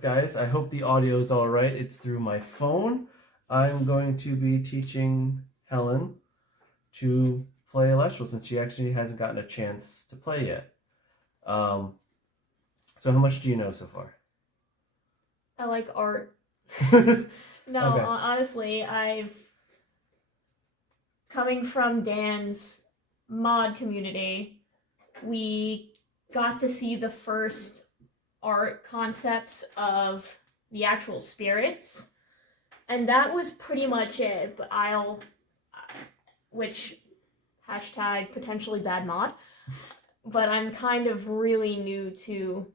Guys, I hope the audio is all right. It's through my phone. I'm going to be teaching Helen to play Elestrals since she actually hasn't gotten a chance to play yet. Um, so how much do you know so far? I like art. Okay. No, honestly, I've coming from Dan's mod community, we got to see the first art concepts of the actual spirits, and that was pretty much it. But which hashtag potentially bad mod, but I'm kind of really new to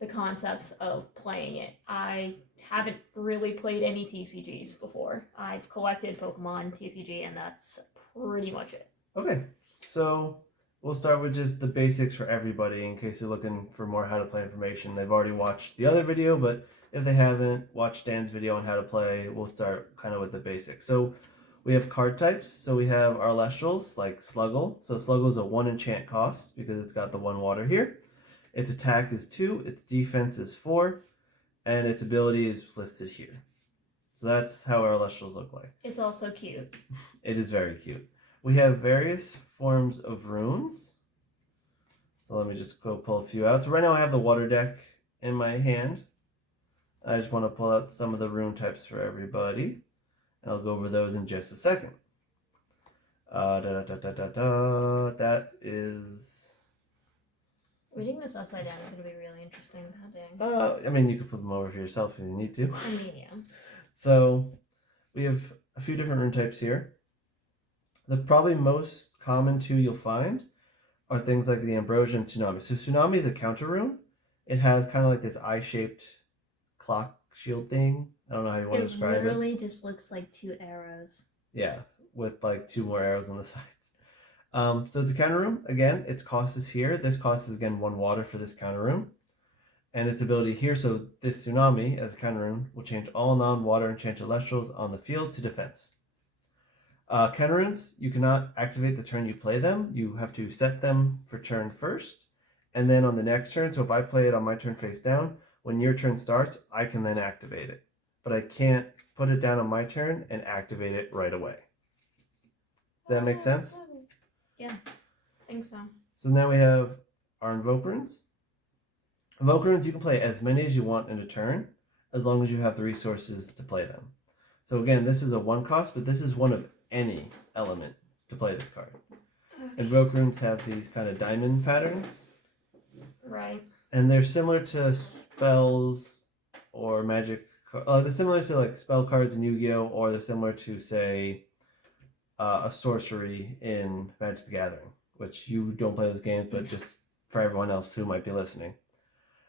the concepts of playing it. I haven't really played any TCGs before. I've collected Pokemon TCG, and that's pretty much it. Okay, so we'll start with just the basics for everybody in case you're looking for more how to play information. They've already watched the other video, but if they haven't watched Dan's video on how to play, we'll start kind of with the basics. So we have card types. So we have our Elestrals, like Sluggle. So Sluggle is a 1 enchant cost because it's got the 1 water here. Its attack is 2, its defense is 4, and its ability is listed here. So that's how our Elestrals look like. It's also cute. It is very cute. We have various forms of runes. So let me just go pull a few out. So right now I have the water deck in my hand. I just want to pull out some of the rune types for everybody. And I'll go over those in just a second. That is... Reading this upside down is going to be really interesting. How dang. I mean, you can flip them over for yourself if you need to. I mean, yeah. So we have a few different rune types here. The probably most common two you'll find are things like the Ambrosia and Tsunami. So Tsunami is a counter rune. It has kind of like this eye-shaped clock shield thing. I don't know how you want to describe it. It literally just looks like 2 arrows. Yeah, with like 2 more arrows on the sides. So it's a counter rune. Again, its cost is here. This cost is again 1 water for this counter rune. And its ability here, so this Tsunami as a counter rune will change all non-water enchanted Elestrals on the field to defense. Counter runes, you cannot activate the turn you play them. You have to set them for turn first, and then on the next turn, so if I play it on my turn face down, when your turn starts, I can then activate it. But I can't put it down on my turn and activate it right away. Does that make sense? Yeah, I think so. So now we have our Invoke runes. Invoke runes, you can play as many as you want in a turn, as long as you have the resources to play them. So again, this is a 1 cost, but this is one of any element to play this card. Okay. Invoke runes have these kind of diamond patterns. Right. And they're similar to spells or magic. They're similar to like spell cards in Yu-Gi-Oh! Or they're similar to, say, a sorcery in Magic the Gathering, which you don't play those games, but just for everyone else who might be listening.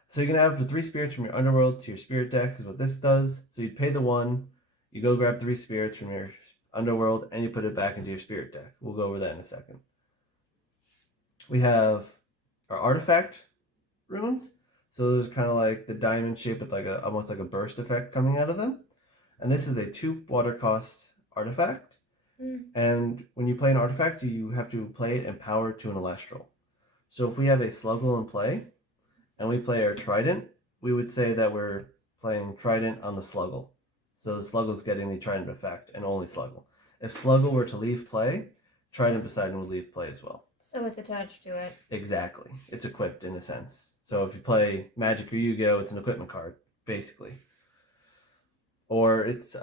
So you can have the 3 spirits from your underworld to your spirit deck is what this does. So you pay the 1, you go grab 3 spirits from your underworld, and you put it back into your spirit deck. We'll go over that in a second. We have our artifact runes. So there's kind of like the diamond shape with like almost like a burst effect coming out of them. And this is a 2 water cost artifact. And when you play an artifact, you have to play it empowered to an Elestral. So if we have a Sluggle in play, and we play our Trident, we would say that we're playing Trident on the Sluggle. So the Sluggle's getting the Trident effect, and only Sluggle. If Sluggle were to leave play, Trident Poseidon would leave play as well. So it's attached to it. Exactly. It's equipped in a sense. So if you play Magic or Yu-Gi-Oh, it's an equipment card, basically. Or it's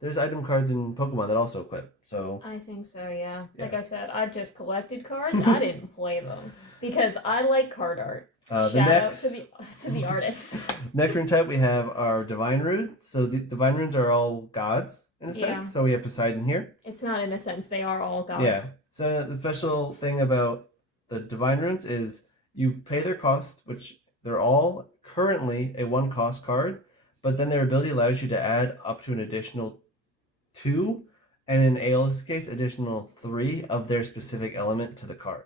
there's item cards in Pokemon that also equip. So I think so, yeah. Like I said, I just collected cards. I didn't play them because I like card art. Shout out to the artists. Next rune type we have our Divine Runes. So the Divine Runes are all gods in a sense. So we have Poseidon here. It's not in a sense, they are all gods. Yeah. So the special thing about the Divine Runes is you pay their cost, which they're all currently a 1 cost card, but then their ability allows you to add up to an additional 2, and in Aeolus' case, additional 3 of their specific element to the card.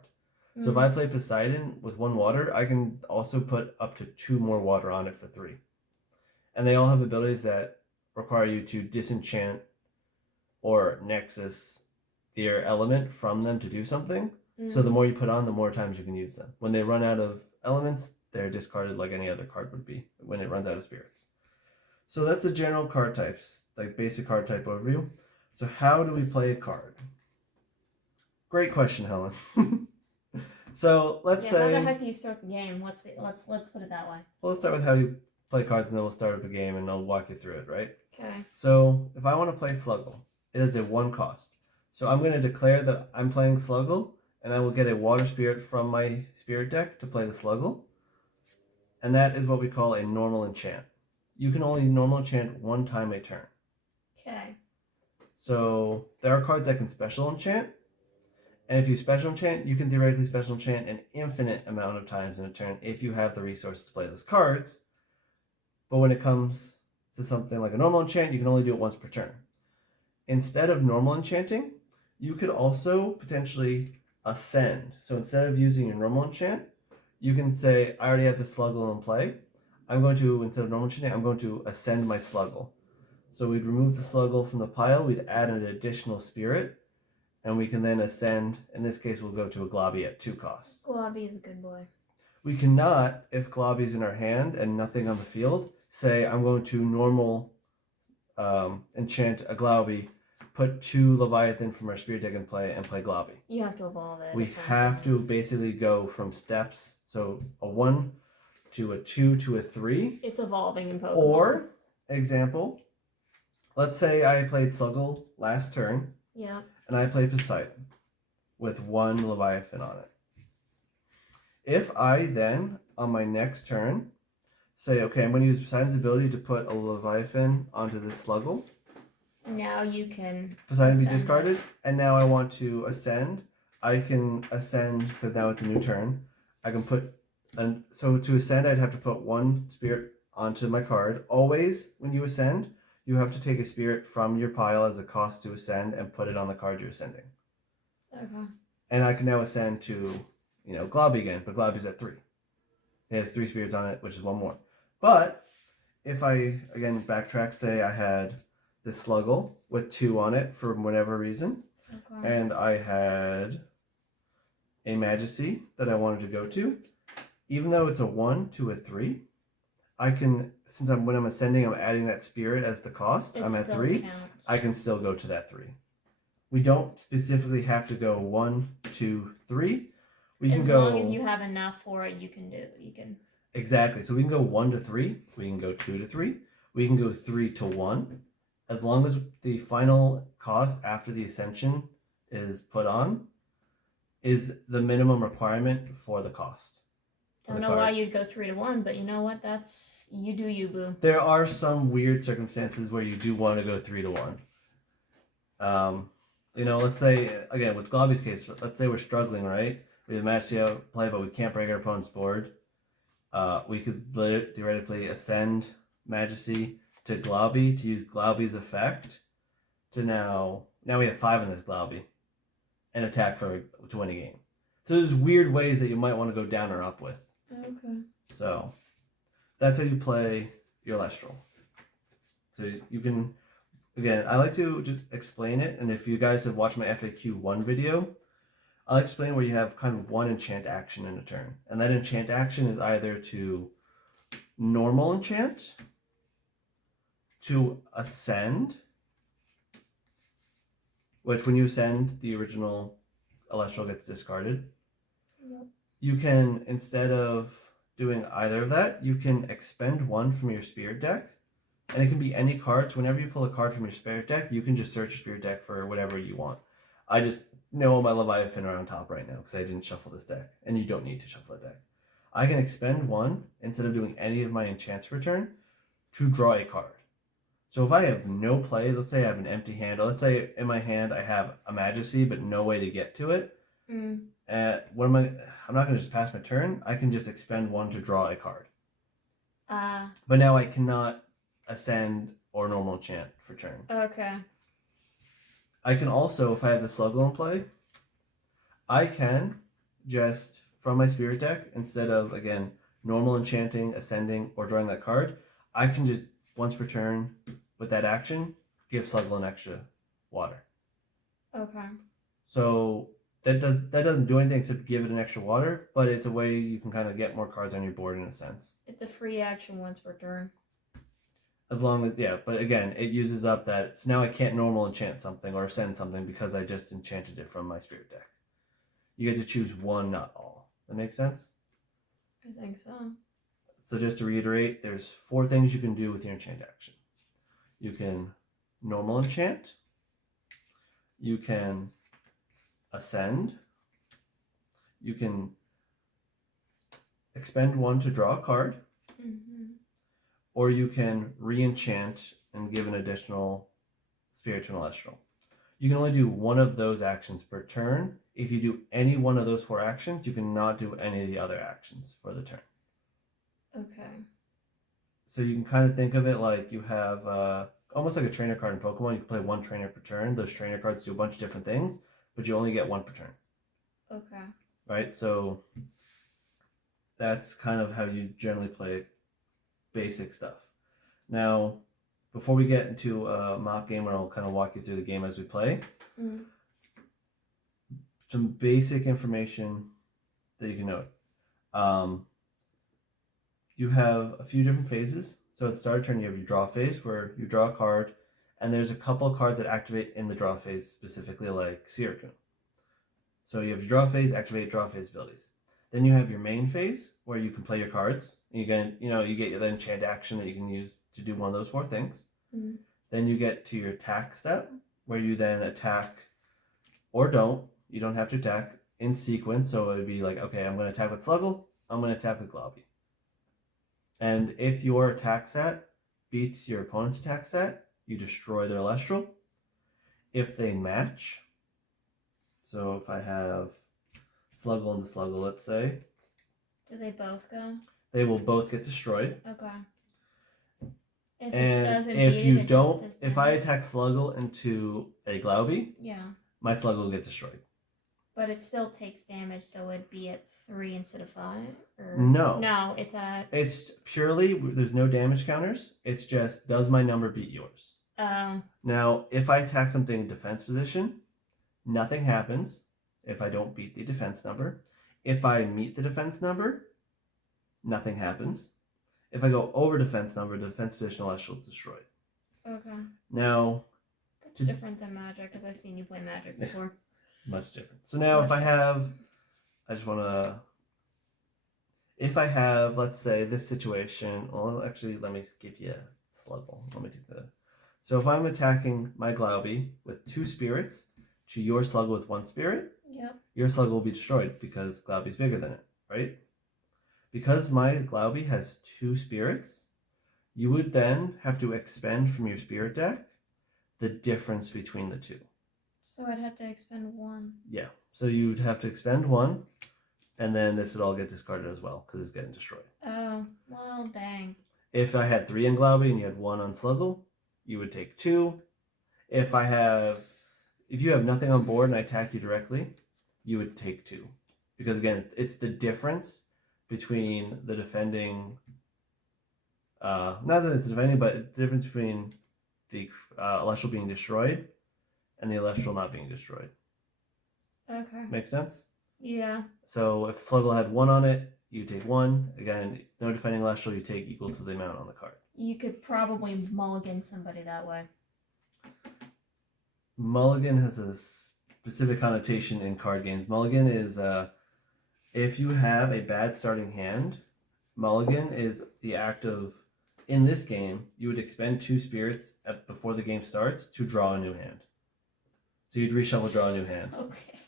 So if I play Poseidon with 1 water, I can also put up to 2 more water on it for 3. And they all have abilities that require you to disenchant or nexus their element from them to do something. So the more you put on, the more times you can use them. When they run out of elements, they're discarded like any other card would be when it runs out of spirits. So that's the general card types, like basic card type overview. So how do we play a card? Great question, Helen. So let's How the say, heck do you start the game? Let's put it that way. well, let's start with how you play cards, and then we'll start up a game, and I'll walk you through it, right? Okay. So if I want to play Sluggle, it is a 1 cost. So I'm going to declare that I'm playing Sluggle, and I will get a Water Spirit from my Spirit deck to play the Sluggle. And that is what we call a normal enchant. You can only normal enchant 1 time a turn. Okay. So there are cards that can special enchant, and if you special enchant, you can theoretically special enchant an infinite amount of times in a turn if you have the resources to play those cards. But when it comes to something like a normal enchant, you can only do it once per turn. Instead of normal enchanting, you could also potentially ascend. So instead of using your normal enchant, you can say, I already have the Sluggle in play. I'm going to, instead of normal enchanting, I'm going to ascend my Sluggle. So we'd remove the Sluggle from the pile, we'd add an additional spirit, and we can then ascend. In this case, we'll go to a Globby at 2 costs. Globby is a good boy. We cannot, if Globby's in our hand and nothing on the field, say I'm going to normal enchant a Globby, put 2 Leviathan from our Spirit deck in play, and play Globby. You have to evolve it. We have to basically go from steps, so a 1 to a 2 to a 3. It's evolving in Pokemon. Or, example, let's say I played Sluggle last turn. Yeah. And I play Poseidon with 1 Leviathan on it. If I then, on my next turn, say, okay, I'm going to use Poseidon's ability to put a Leviathan onto this Sluggle. Now you can Poseidon be discarded, and now I want to ascend. I can ascend, because now it's a new turn. I can put, so to ascend, I'd have to put 1 spirit onto my card. Always, when you ascend, you have to take a spirit from your pile as a cost to ascend and put it on the card you're ascending. Okay. And I can now ascend to, Globby again, but Globby's at 3. It has 3 spirits on it, which is 1 more. But if I, again, backtrack, say I had this Sluggle with 2 on it for whatever reason, Okay. and I had a Majesty that I wanted to go to, even though it's a 1 to a 3, I can, since when I'm ascending, I'm adding that spirit as the cost. I'm at 3. Counts. I can still go to that 3. We don't specifically have to go 1, 2, 3. We can go. As long as you have enough for it, you can. Exactly. So we can go 1 to 3. We can go 2 to 3. We can go 3 to 1. As long as the final cost after the ascension is put on is the minimum requirement for the cost. Don't know why you'd go 3 to 1, but you know what? That's you do you, boo. There are some weird circumstances where you do want to go 3 to 1. Let's say, again, with Globby's case, let's say we're struggling, right? We have Majesty out play, but we can't break our opponent's board. We could theoretically ascend Majesty to Globby to use Globby's effect to now we have 5 in this Globby and attack to win a game. So there's weird ways that you might want to go down or up with. Okay. So that's how you play your Elestral. So you can, again, I like to just explain it, and if you guys have watched my FAQ 1 video, I'll explain where you have kind of 1 enchant action in a turn. And that enchant action is either to normal enchant, to ascend, which when you ascend, the original Elestral gets discarded. Yep. You can, instead of doing either of that, you can expend 1 from your Spirit deck. And it can be any card. So whenever you pull a card from your Spirit deck, you can just search your Spirit deck for whatever you want. I just know my Leviathan are on top right now because I didn't shuffle this deck. And you don't need to shuffle the deck. I can expend 1 instead of doing any of my enchants per turn to draw a card. So if I have no play, let's say I have an empty hand. Or let's say in my hand I have a Majesty but no way to get to it. What am I'm not going to just pass my turn. I can just expend 1 to draw a card. But now I cannot ascend or normal enchant for turn. Okay. I can also, if I have the Sluggle in play, I can just, from my Spirit deck, instead of, again, normal enchanting, ascending, or drawing that card, I can just, once per turn, with that action, give Sluggle an extra water. Okay. So that doesn't do anything except give it an extra water, but it's a way you can kind of get more cards on your board in a sense. It's a free action once per turn. As long as, yeah, but again, it uses up that. So now I can't normal enchant something or send something because I just enchanted it from my spirit deck. You get to choose one, not all. That makes sense? I think so. So just to reiterate, there's 4 things you can do with your enchant action. You can normal enchant. You can ascend. You can expend 1 to draw a card. Mm-hmm. Or you can re-enchant and give an additional spirit to an Elestral. You can only do one of those actions per turn. If you do any one of those 4 actions, you cannot do any of the other actions for the turn. Okay. So you can kind of think of it like you have almost like a trainer card in Pokemon. You can play 1 trainer per turn. Those trainer cards do a bunch of different things, but you only get 1 per turn. Okay. Right? So that's kind of how you generally play basic stuff. Now, before we get into a mock game where I'll kind of walk you through the game as we play, some basic information that you can note. You have a few different phases. So at the start of turn, you have your draw phase where you draw a card, and there's a couple of cards that activate in the draw phase, specifically like Sirikun. So you have your draw phase, activate draw phase abilities. Then you have your main phase where you can play your cards. And you get the enchant action that you can use to do one of those 4 things. Mm-hmm. Then you get to your attack step where you then attack or don't. You don't have to attack in sequence. So it would be like, okay, I'm going to attack with Sluggle. I'm going to attack with Globby. And if your attack set beats your opponent's attack set, you destroy their Elestral. If they match, so if I have Sluggle and Sluggle, let's say. Do they both go? They will both get destroyed. Okay. If I attack Sluggle into a Globby, yeah, my Sluggle will get destroyed. But it still takes damage, so it'd be at 3 instead of 5? Or... No, it's at... It's purely, there's no damage counters. It's just, does my number beat yours? Now, if I attack something in defense position, nothing happens if I don't beat the defense number. If I meet the defense number, nothing happens. If I go over defense number, the defense position Elestral is destroyed. Okay. Now... That's different than Magic, because I've seen you play Magic before. Much different. So now if I have... If I have, let's say, this situation... Well, actually, let me give you a Sluggle. Let me take the... So if I'm attacking my Globby with 2 spirits to your Sluggle with 1 spirit, yep, your Sluggle will be destroyed because Globby's bigger than it, right? Because my Globby has 2 spirits, you would then have to expend from your spirit deck the difference between the 2. So I'd have to expend 1. Yeah. So you'd have to expend 1, and then this would all get discarded as well because it's getting destroyed. Oh, well, dang. If I had 3 in Globby and you had 1 on Sluggle, you would take 2. If you have nothing on board and I attack you directly, you would take 2. Because again, it's the difference between the defending, not that it's defending, but the difference between the Elestral being destroyed and the Elestral not being destroyed. Okay. Make sense? Yeah. So if Sluggle had 1 on it, you take 1. Again, no defending Elestral, you take equal to the amount on the card. You could probably mulligan somebody that way. Mulligan has a specific connotation in card games. Mulligan is if you have a bad starting hand, mulligan is the act of, in this game, you would expend 2 spirits before the game starts to draw a new hand. So you'd reshuffle, draw a new hand. Okay.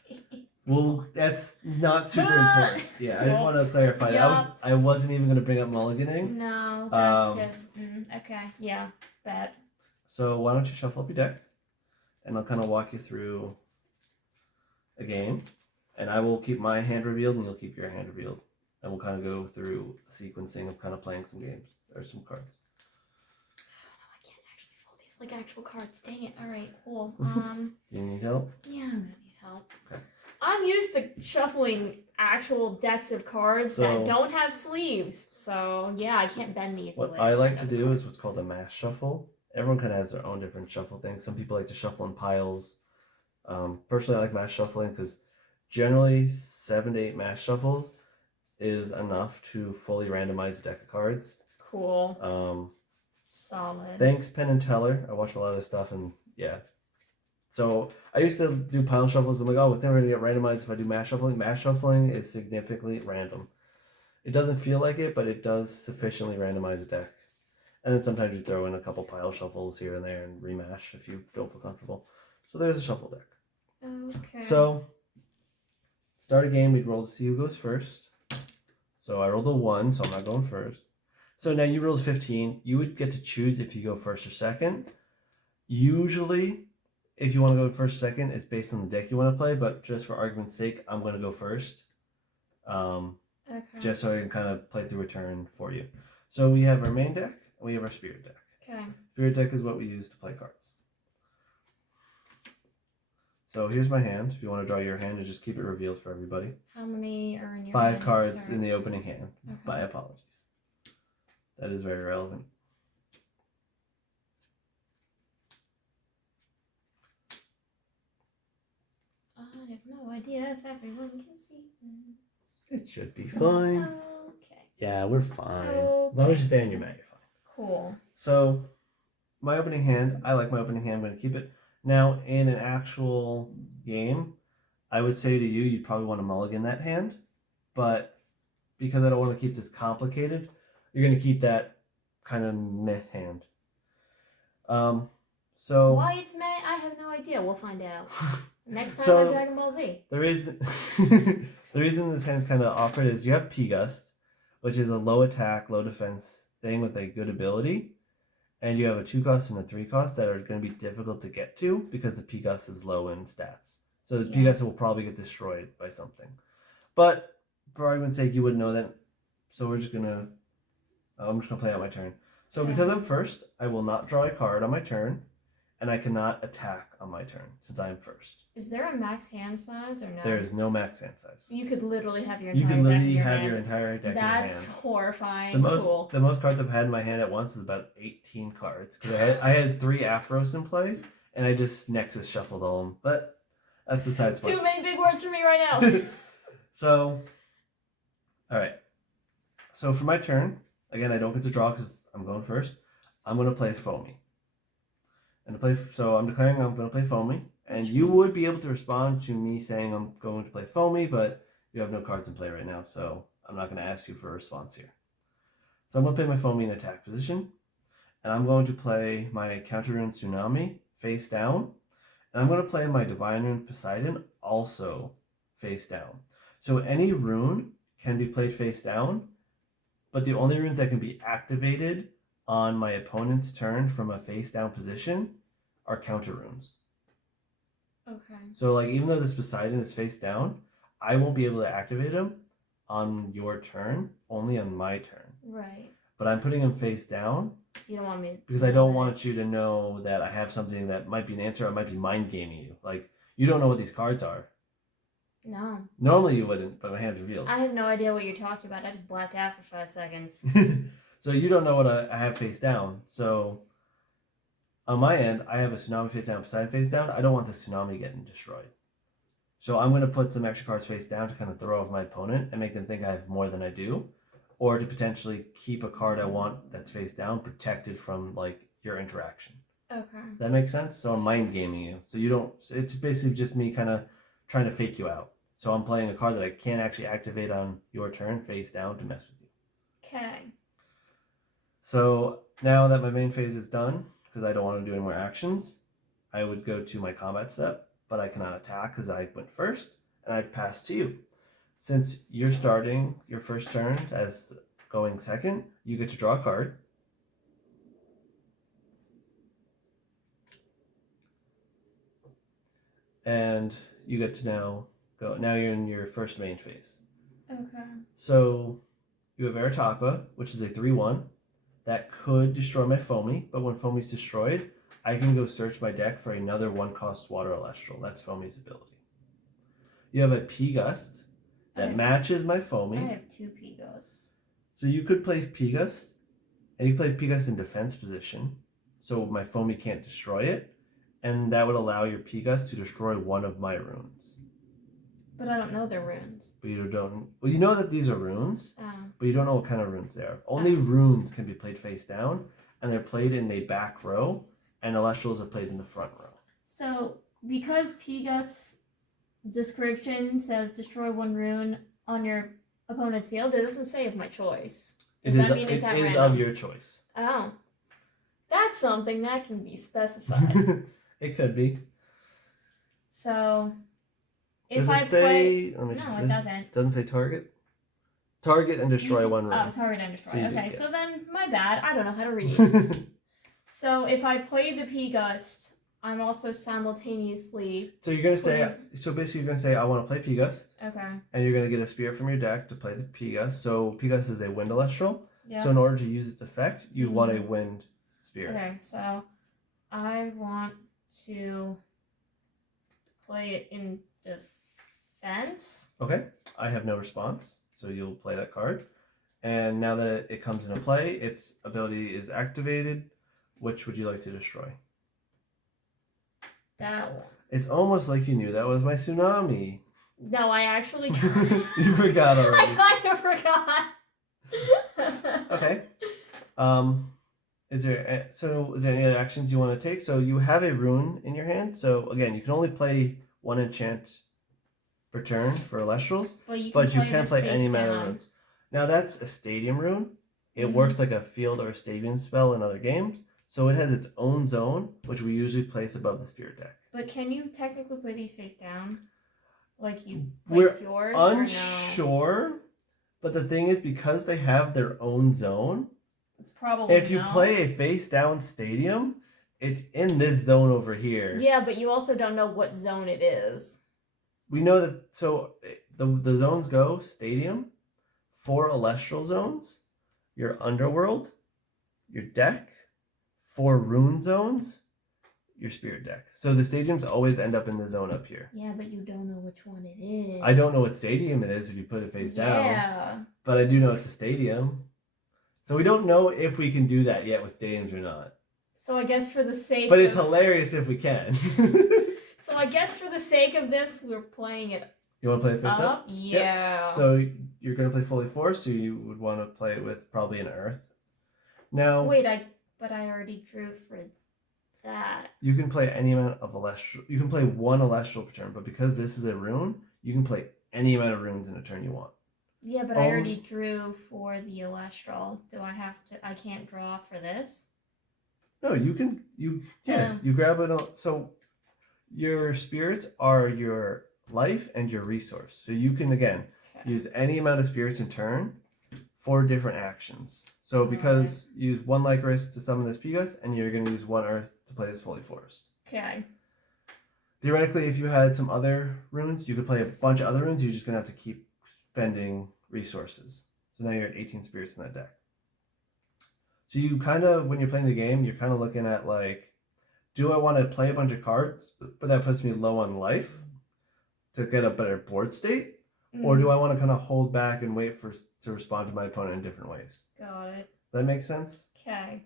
Well, that's not super important. Yeah, cool. I just want to clarify. Yep. I wasn't even going to bring up mulliganing. No, that's just... okay, yeah, bad. So why don't you shuffle up your deck, and I'll kind of walk you through a game, and I will keep my hand revealed, and you'll keep your hand revealed, and we'll kind of go through sequencing of kind of playing some games, or some cards. Oh, no, I can't actually fold these like actual cards. Dang it. All right, cool. Do you need help? Yeah, I'm going to need help. Okay. I'm used to shuffling actual decks of cards that don't have sleeves, so yeah, I can't bend these. What I like to do is what's called a mass shuffle. Everyone kind of has their own different shuffle things. Some people like to shuffle in piles. Personally, I like mass shuffling because generally 7 to 8 mass shuffles is enough to fully randomize a deck of cards. Cool. Solid. Thanks, Penn and Teller. I watch a lot of this stuff, and yeah. So I used to do pile shuffles. I'm like, oh, it's never gonna get randomized if I do mass shuffling. Mass shuffling is significantly random. It doesn't feel like it, but it does sufficiently randomize a deck. And then sometimes you throw in a couple pile shuffles here and there and remash if you don't feel comfortable. So there's a shuffle deck. Okay. So start a game. We'd roll to see who goes first. So I rolled a 1, so I'm not going first. So now you rolled 15. You would get to choose if you go first or second. Usually, if you want to go first, second, it's based on the deck you want to play. But just for argument's sake, I'm going to go first. Okay. Just so I can kind of play through a turn for you. So we have our main deck, and we have our spirit deck. Okay. Spirit deck is what we use to play cards. So here's my hand. If you want to draw your hand and just keep it revealed for everybody. How many are in your 5 hand to cards start? in the opening hand. Okay. My apologies. That is very relevant. I have no idea if everyone can see this. It should be fine. Okay. Yeah, we're fine. Okay. As long as you stay on your mat, you're fine. Cool. So, my opening hand, I like my opening hand. I'm going to keep it. Now, in an actual game, I would say to you, you'd probably want to mulligan that hand. But because I don't want to keep this complicated, you're going to keep that kind of meh hand. So Why it's May, I have no idea. We'll find out. Next time So- on Dragon Ball Z. the reason this hand's kind of awkward is you have P-Gust, which is a low attack, low defense thing with a good ability. And you have a 2 cost and a 3 cost that are going to be difficult to get to because the P-Gust is low in stats. So the Yeah. P-Gust will probably get destroyed by something. But for argument's sake, you wouldn't know that. So I'm just gonna play out my turn. So Yeah. because I'm first, I will not draw a card on my turn, and I cannot attack on my turn since I'm first. Is there a max hand size or no? There is no max hand size. You could literally have your You entire can deck literally in your have hand. your entire deck in your That's hand. horrifying. The Cool. most cards I've had in my hand at once is about 18 cards. Because I had 3 Afros in play, and I just Nexus shuffled all of them. But that's besides the Too point. many big words for me right now. So, all right. So for my turn, again, I don't get to draw because I'm going first. I'm going to play Foamy. So I'm declaring I'm going to play Foamy. And you would be able to respond to me saying I'm going to play Foamy, but you have no cards in play right now, so I'm not going to ask you for a response here. So I'm going to play my Foamy in attack position. And I'm going to play my Counter Rune Tsunami face down. And I'm going to play my Divine Rune Poseidon also face down. So any rune can be played face down, but the only runes that can be activated on my opponent's turn from a face down position are counter runes. Okay. So like even though this Poseidon is face down, I won't be able to activate him on your turn, only on my turn. Right. But I'm putting him face down You don't want me to because I don't want you to know that I have something that might be an answer. I might be mind gaming you. Like you don't know what these cards are. No. Normally you wouldn't, but my hand's revealed. I have no idea what you're talking about. I just blacked out for 5 seconds. So you don't know what I have face down. So on my end, I have a Tsunami face down, Poseidon face down. I don't want the Tsunami getting destroyed. So I'm going to put some extra cards face down to kind of throw off my opponent and make them think I have more than I do. Or to potentially keep a card I want that's face down protected from like your interaction. Okay. That makes sense? So I'm mind gaming you. So you don't, it's basically just me kind of trying to fake you out. So I'm playing a card that I can't actually activate on your turn face down to mess with you. Okay. So now that my main phase is done, because I don't want to do any more actions, I would go to my combat step, but I cannot attack because I went first, and I'd pass to you. Since you're starting your first turn as going second, you get to draw a card. And you get to now go. Now you're in your first main phase. Okay. So you have Arataqua, which is a 3/1 that could destroy my Foamy, but when Foamy's destroyed, I can go search my deck for another 1-cost water Elestral. That's Foamy's ability. You have a P-Gust that matches my Foamy. I have 2 P-Ghosts. So you could play P-Gust, and you play P-Gust in defense position, so my Foamy can't destroy it, and that would allow your P-Gust to destroy one of my runes. But I don't know their runes. But you don't. Well, you know that these are runes, Oh. but you don't know what kind of runes they are. Only runes can be played face down, and they're played in the back row, and Elestrals are played in the front row. So, because Piga's description says destroy one rune on your opponent's field, it doesn't say of my choice. Does that mean it's at random? Of your choice. Oh. That's something that can be specified. It could be. So, Does if it I say? play... No, it doesn't. Doesn't say target? Target and destroy one rune. Oh, target and destroy. So okay, so then, my bad. I don't know how to read. So, if I play the P-Gust, I'm also simultaneously... So you're going to say... So basically you're going to say, I want to play P-Gust. Okay. And you're going to get a spirit from your deck to play the P-Gust. So P-Gust is a wind Elestral. Yeah. So in order to use its effect, you want a wind spirit. Okay, so I want to play it in defense. Okay, I have no response, so you'll play that card. And now that it comes into play, its ability is activated. Which would you like to destroy? That one. It's almost like you knew that was my tsunami. No, I actually You forgot already. I kind of forgot. Okay. Is there any other actions you want to take? So you have a rune in your hand. So again, you can only play one enchant per turn for Elestrals, but you can't play any amount of runes. Now that's a stadium rune. It works like a field or a stadium spell in other games. So it has its own zone, which we usually place above the spirit deck. But can you technically play these face down? Like you We're place yours unsure, no? But the thing is, because they have their own zone, it's probably if you play a face down stadium, it's in this zone over here. Yeah, but you also don't know what zone it is. We know that, so the zones go stadium, 4 Elestral zones, your underworld, your deck, 4 rune zones, your spirit deck. So the stadiums always end up in the zone up here. Yeah, but you don't know which one it is. I don't know what stadium it is if you put it face down. Yeah. But I do know it's a stadium. So we don't know if we can do that yet with stadiums or not. So I guess for the sake But it's hilarious if we can. So I guess for the sake of this, we're playing it. You want to play it face up? Yeah. Yep. So you're going to play fully forced, so you would want to play it with probably an earth. Now... Wait, but I already drew for that. You can play any amount of Elestral. You can play 1 Elestral per turn, but because this is a rune, you can play any amount of runes in a turn you want. Yeah, but I already drew for the Elestral. Do I have to... I can't draw for this? No, you can... You grab it... So your spirits are your life and your resource. So you can, again, use any amount of spirits in turn for different actions. So because you use 1 Lycoris to summon this P-Gust, and you're going to use 1 Earth to play this Fully Forest. Okay. Theoretically, if you had some other runes, you could play a bunch of other runes. You're just going to have to keep spending resources. So now you're at 18 spirits in that deck. So you kind of, when you're playing the game, you're kind of looking at like, do I want to play a bunch of cards, but that puts me low on life to get a better board state? Or do I want to kind of hold back and wait to respond to my opponent in different ways? Got it. Does that make sense? Okay.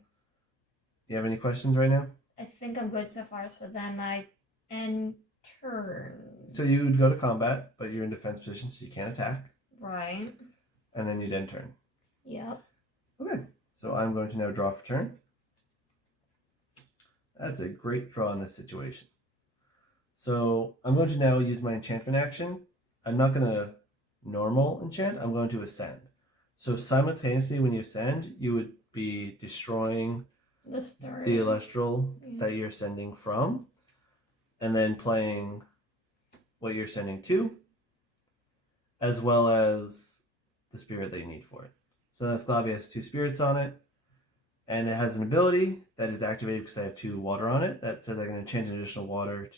You have any questions right now? I think I'm good so far. So then I end turn. So you would go to combat, but you're in defense position, so you can't attack. Right. And then you'd end turn. Yep. Okay. So I'm going to now draw for turn. That's a great draw in this situation. So I'm going to now use my enchantment action. I'm not going to normal enchant. I'm going to ascend. So simultaneously when you ascend, you would be destroying the Elestral that you're sending from, and then playing what you're sending to, as well as the spirit that you need for it. So that Glavi has 2 spirits on it, and it has an ability that is activated because I have 2 water on it that says I can enchant an additional water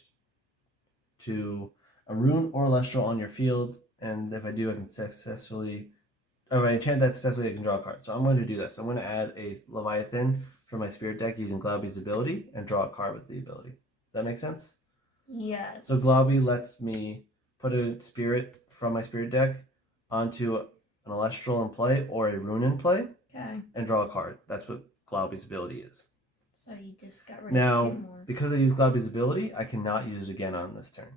to a rune or Elestral on your field, and if I do, I can successfully, or if I enchant that successfully, I can draw a card. So I'm going to do that. So I'm going to add a Leviathan from my spirit deck using Glavi's ability and draw a card with the ability. That make sense? Yes. So Glavi lets me put a spirit from my spirit deck onto an Elestral in play or a rune in play, and draw a card. That's what Glavi's ability is. So you just got rid of 2 more. Because I use Glavi's ability, I cannot use it again on this turn.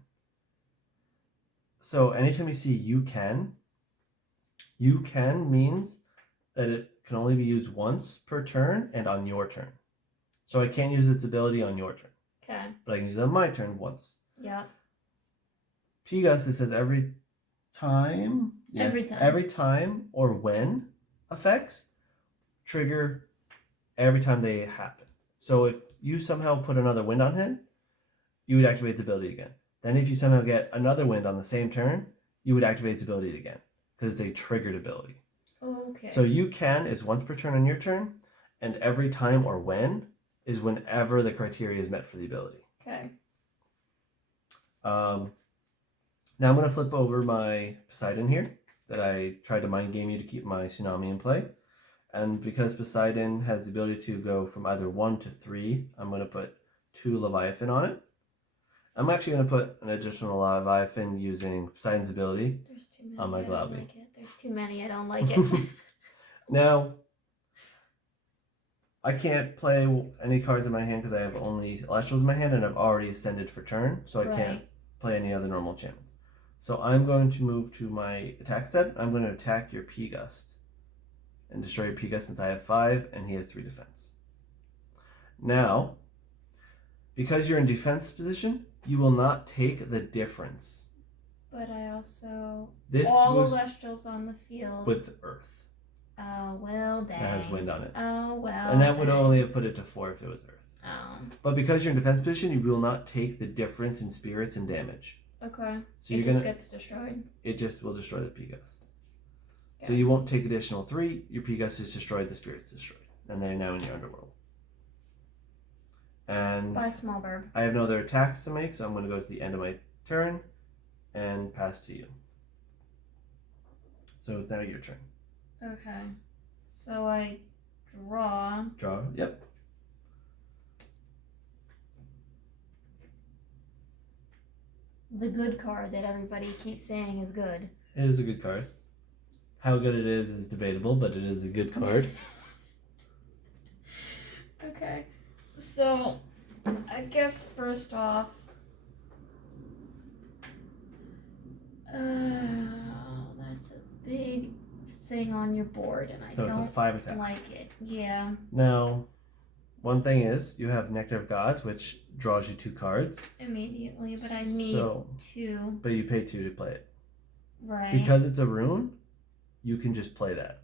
So anytime you see you can means that it can only be used once per turn and on your turn. So I can't use its ability on your turn. Okay. But I can use it on my turn once. Yeah. P-Gust, it says every time. Yes, Every time. Every time or when effects trigger every time they happen. So if you somehow put another wind on him, you would activate its ability again. Then if you somehow get another wind on the same turn, you would activate its ability again because it's a triggered ability. Okay. So you can is once per turn on your turn, and every time or when is whenever the criteria is met for the ability. Okay. Now I'm going to flip over my Poseidon here that I tried to mind game you to keep my Tsunami in play. And because Poseidon has the ability to go from either 1 to 3, I'm going to put 2 Leviathan on it. I'm actually going to put an additional Leviathan using Poseidon's ability on my I don't Glaubby. like it. There's too many. I don't like it. Now, I can't play any cards in my hand because I have only Elestrals in my hand and I've already ascended for turn, so I can't play any other normal enchantments. So I'm going to move to my attack step. I'm going to attack your P-Gust and destroy your P-Gust since I have 5 and he has 3 defense. Now, because you're in defense position, you will not take the difference. But I also... This all boosts Elestrals on the field. with Earth. Oh, well, dang. That has wind on it. Oh, well, and that would dang. only have put it to 4 if it was Earth. Oh. But because you're in defense position, you will not take the difference in spirits and damage. Okay. So it just gets destroyed. It just will destroy the P-Gust. Okay. So you won't take additional 3. Your P-Gust is destroyed, the spirit's destroyed. And they're now in your underworld. And Bye, small bird. I have no other attacks to make, so I'm going to go to the end of my turn and pass to you. So it's now your turn. Okay. So I draw. Draw, yep. The good card that everybody keeps saying is good. It is a good card. How good it is debatable, but it is a good card. Okay. So, I guess first off, that's a big thing on your board, and I So it's a don't 5 attack. like it. Yeah. Now, one thing is, you have Nectar of Gods, which draws you 2 cards. Immediately, but I need 2. But you pay 2 to play it. Right. Because it's a rune, you can just play that.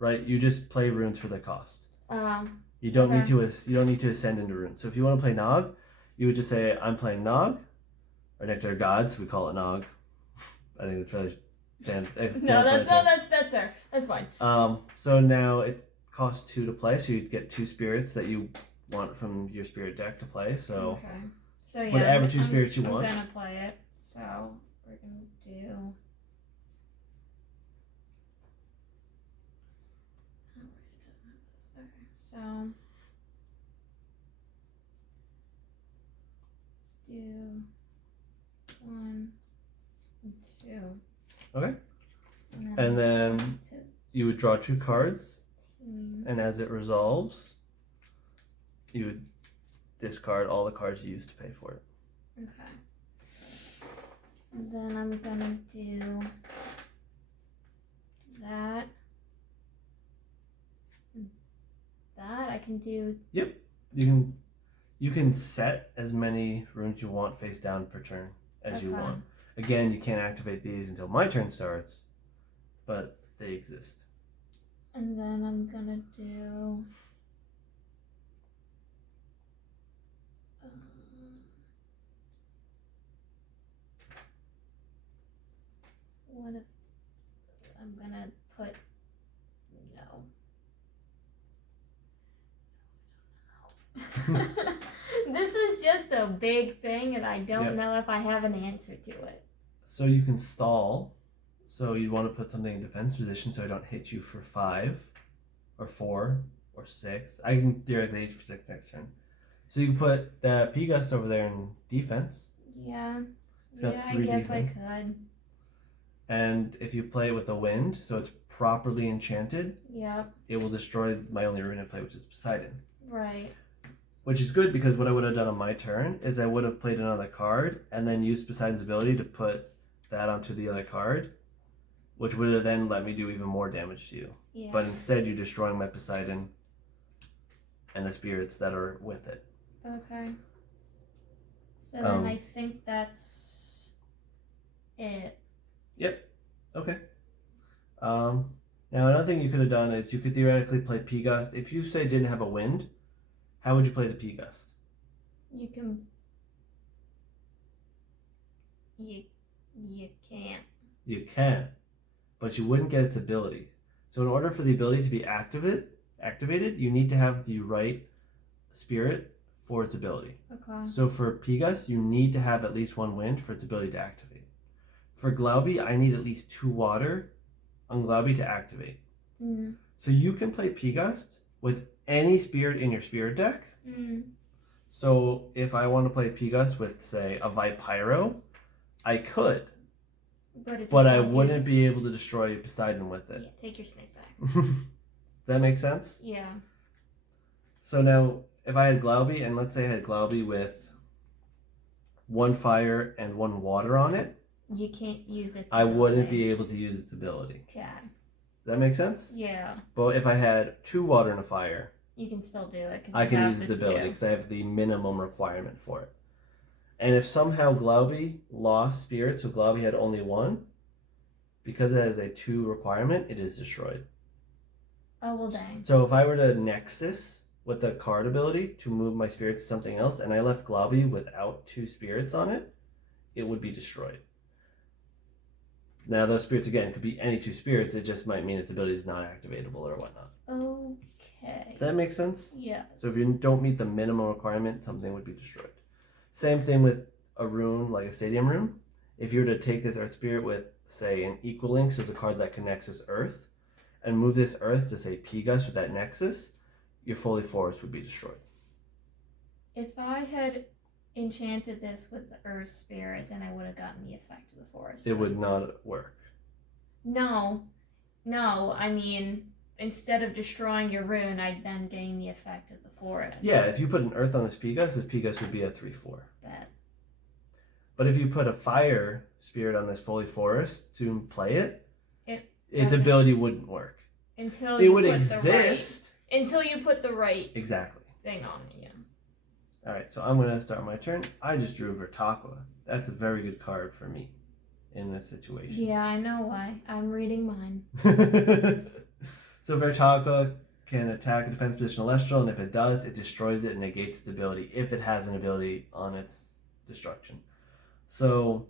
Right? You just play runes for the cost. You don't need to. You don't need to ascend into runes. So if you want to play Nog, you would just say, "I'm playing Nog," or Nectar of Gods. We call it Nog. I think it's really stands. That's fair. That's fine. So now it costs 2 to play. So you'd get 2 spirits that you want from your spirit deck to play. So okay. So yeah, whatever 2 spirits you want. I'm gonna play it. So we're gonna do. So let's do 1 and 2. Okay. And then you would draw 2 cards, and as it resolves, you would discard all the cards you used to pay for it. Okay. And then I'm gonna do that. That I can do. Yep. You can set as many runes you want face down per turn as you want. Again, you can't activate these until my turn starts, but they exist. And then I'm gonna do. What if I'm gonna put This is just a big thing, and I don't know if I have an answer to it. So you can stall. So you'd want to put something in defense position so I don't hit you for 5 or 4 or 6. I can directly hit you for 6 next turn. So you can put the P-Gust over there in defense. Yeah. It's got 3 I guess defense. I could. And if you play it with a wind, so it's properly enchanted, it will destroy my only rune I play, which is Poseidon. Right. Which is good because what I would have done on my turn is I would have played another card and then used Poseidon's ability to put that onto the other card, which would have then let me do even more damage to you. Yeah. but instead you're destroying my Poseidon and the spirits that are with it. Okay. So then I think that's it. Yep. Okay. Now another thing you could have done is you could theoretically play P-Gust. If you say didn't have a wind, how would you play the P-Gust? You can. You can't. You can, but you wouldn't get its ability. So in order for the ability to be activated, you need to have the right spirit for its ability. Okay. So for P-Gust, you need to have at least one wind for its ability to activate. For Glauby, I need at least 2 water on Glauby to activate. Mm. So you can play P-Gust with any spirit in your spirit deck. Mm. So if I want to play P-Gust with, say, a Vipyro, I could. But I wouldn't be able to destroy Poseidon with it. Yeah, take your snake back. That makes sense? Yeah. So now, if I had Glauby, and let's say I had Glauby with 1 fire and 1 water on it, you can't use it. I wouldn't be able to use its ability. Okay. That make sense? Yeah. But if I had 2 water and a fire, you can still do it. I can use its ability because I have the minimum requirement for it. And if somehow Glauby lost spirit, so Glauby had only 1, because it has a 2 requirement, it is destroyed. Oh, well, dang. So if I were to Nexus with a card ability to move my spirit to something else, and I left Glauby without 2 spirits on it, it would be destroyed. Now, those spirits, again, could be any 2 spirits. It just might mean its ability is not activatable or whatnot. Okay. That makes sense? Yes. So if you don't meet the minimum requirement, something would be destroyed. Same thing with a rune, like a stadium rune. If you were to take this Earth Spirit with, say, an Equal Links as a card that connects this Earth, and move this Earth to, say, P-Gust with that Nexus, your Foley Forest would be destroyed. If I had enchanted this with the Earth Spirit, then I would have gotten the effect of the forest. It would not work. No, I mean, instead of destroying your rune, I'd then gain the effect of the forest. Yeah, if you put an Earth on this P-Gust would be a 3/4. Bet. But if you put a Fire Spirit on this Foley Forest to play it, its doesn't. ability wouldn't work. Until it you would put exist. Until you put the right Exactly. thing on it, yeah. Alright, so I'm going to start my turn. I just drew Vertaqua. That's a very good card for me in this situation. Yeah, I know why. I'm reading mine. So Vertaqua can attack a defense position Elestral, and if it does, it destroys it and negates its ability if it has an ability on its destruction. So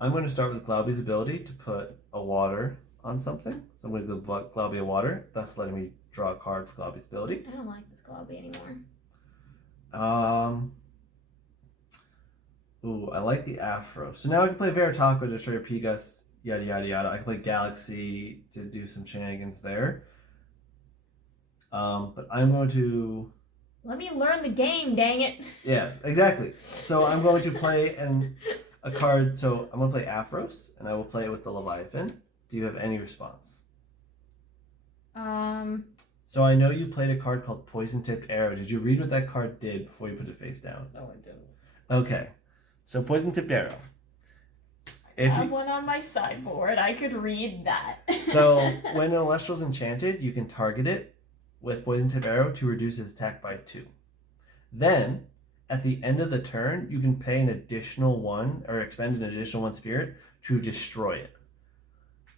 I'm going to start with Glauby's ability to put a water on something. So I'm going to give Glauby a water, thus letting me draw a card for Glauby's ability. I don't like this Glauby anymore. Ooh, I like the Afro. So now I can play Vertaqua to destroy your P-Gust, yada yada yada. I can play Galaxy to do some shenanigans there. But I'm going to... Let me learn the game, dang it. Yeah, exactly. So I'm going to play a card. So I'm going to play Afros, and I will play it with the Leviathan. Do you have any response? So I know you played a card called Poison Tipped Arrow. Did you read what that card did before you put it face down? No, I didn't. Okay. So Poison Tipped Arrow. I have one on my sideboard. I could read that. So when an Elestral's enchanted, you can target it with Poison Tipped Arrow to reduce its attack by 2. Then, at the end of the turn, you can pay an additional 1, or expend an additional 1 spirit to destroy it.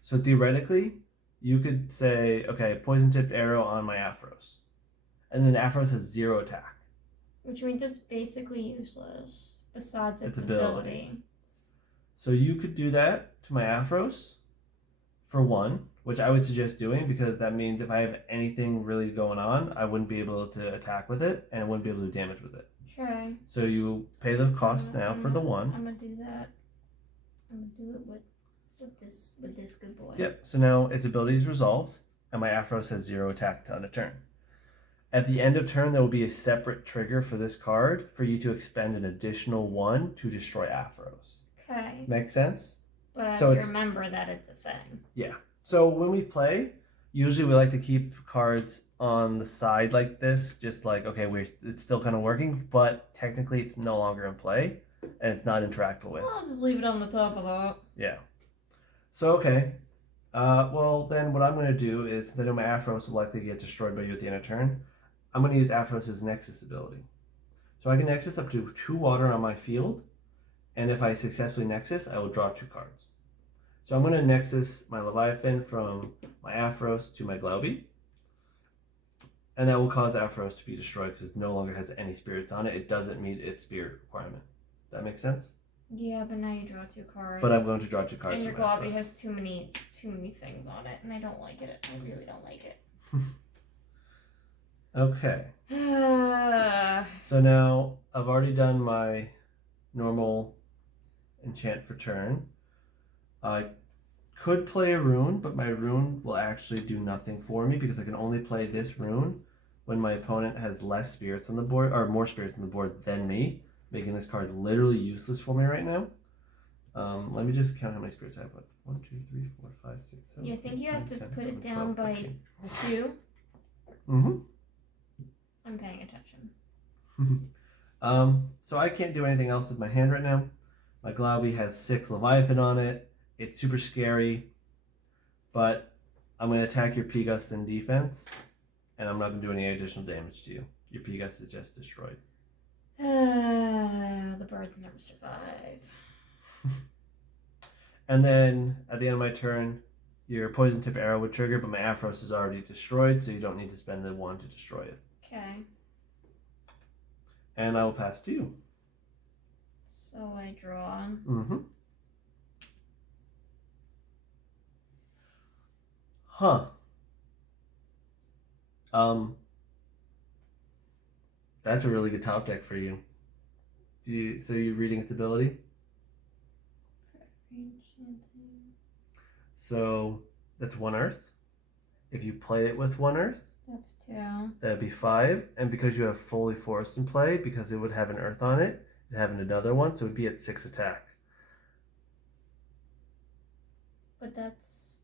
So theoretically, you could say, okay, Poison Tipped Arrow on my Afros. And then Afros has 0 attack. Which means it's basically useless, besides its ability. So you could do that to my Afros for 1, which I would suggest doing, because that means if I have anything really going on, I wouldn't be able to attack with it, and I wouldn't be able to do damage with it. Okay. So you pay the cost now for the 1. I'm gonna do that. I'm gonna do it with this good boy. Yep. So now its ability is resolved, and my Afros has 0 attack on a turn. At the end of turn, there will be a separate trigger for this card for you to expend an additional 1 to destroy Afros. Okay. Make sense? But I So have to remember that it's a thing. Yeah. So when we play, usually we like to keep cards on the side like this, just like, okay, it's still kind of working, but technically it's no longer in play, and it's not interactable with. So I'll just leave it on the top of that. Yeah. So, okay. Well, then what I'm going to do is, since I know my Aphros will likely get destroyed by you at the end of turn, I'm going to use Aphros' Nexus ability. So I can Nexus up to 2 water on my field, and if I successfully Nexus, I will draw 2 cards. So I'm going to Nexus my Leviathan from my Aphros to my Glauby, and that will cause Aphros to be destroyed because it no longer has any spirits on it. It doesn't meet its spirit requirement. That makes sense? Yeah, but now you draw 2 cards. But I'm going to draw 2 cards. And your from Glauby Aphros. has too many things on it, and I don't like it. I really don't like it. Okay. So now I've already done my normal enchant for turn. I could play a rune, but my rune will actually do nothing for me because I can only play this rune when my opponent has less spirits on the board, or more spirits on the board than me, making this card literally useless for me right now. Let me just count how many spirits I have. 1, 2, 3, 4, 5, 6, 7. Yeah, I think 8, you have 9, to 10, put 11, it down 12, by 13. 2. Mm-hmm. I'm paying attention. So I can't do anything else with my hand right now. My Glauby has 6 Leviathan on it. It's super scary, but I'm going to attack your P-Gust in defense, and I'm not going to do any additional damage to you. Your P-Gust is just destroyed. The birds never survive. And then at the end of my turn, your Poison Tip Arrow would trigger, but my Aphros is already destroyed, so you don't need to spend the 1 to destroy it. Okay. And I will pass to you. So I draw. Mm-hmm. Huh. That's a really good top deck for you. So you're reading its ability? So that's 1 Earth. If you play it with 1 Earth, That's 2. that'd be 5. And because you have Fully Forest in play, because it would have an Earth on it, it'd have another one, so it'd be at 6 attack. But that's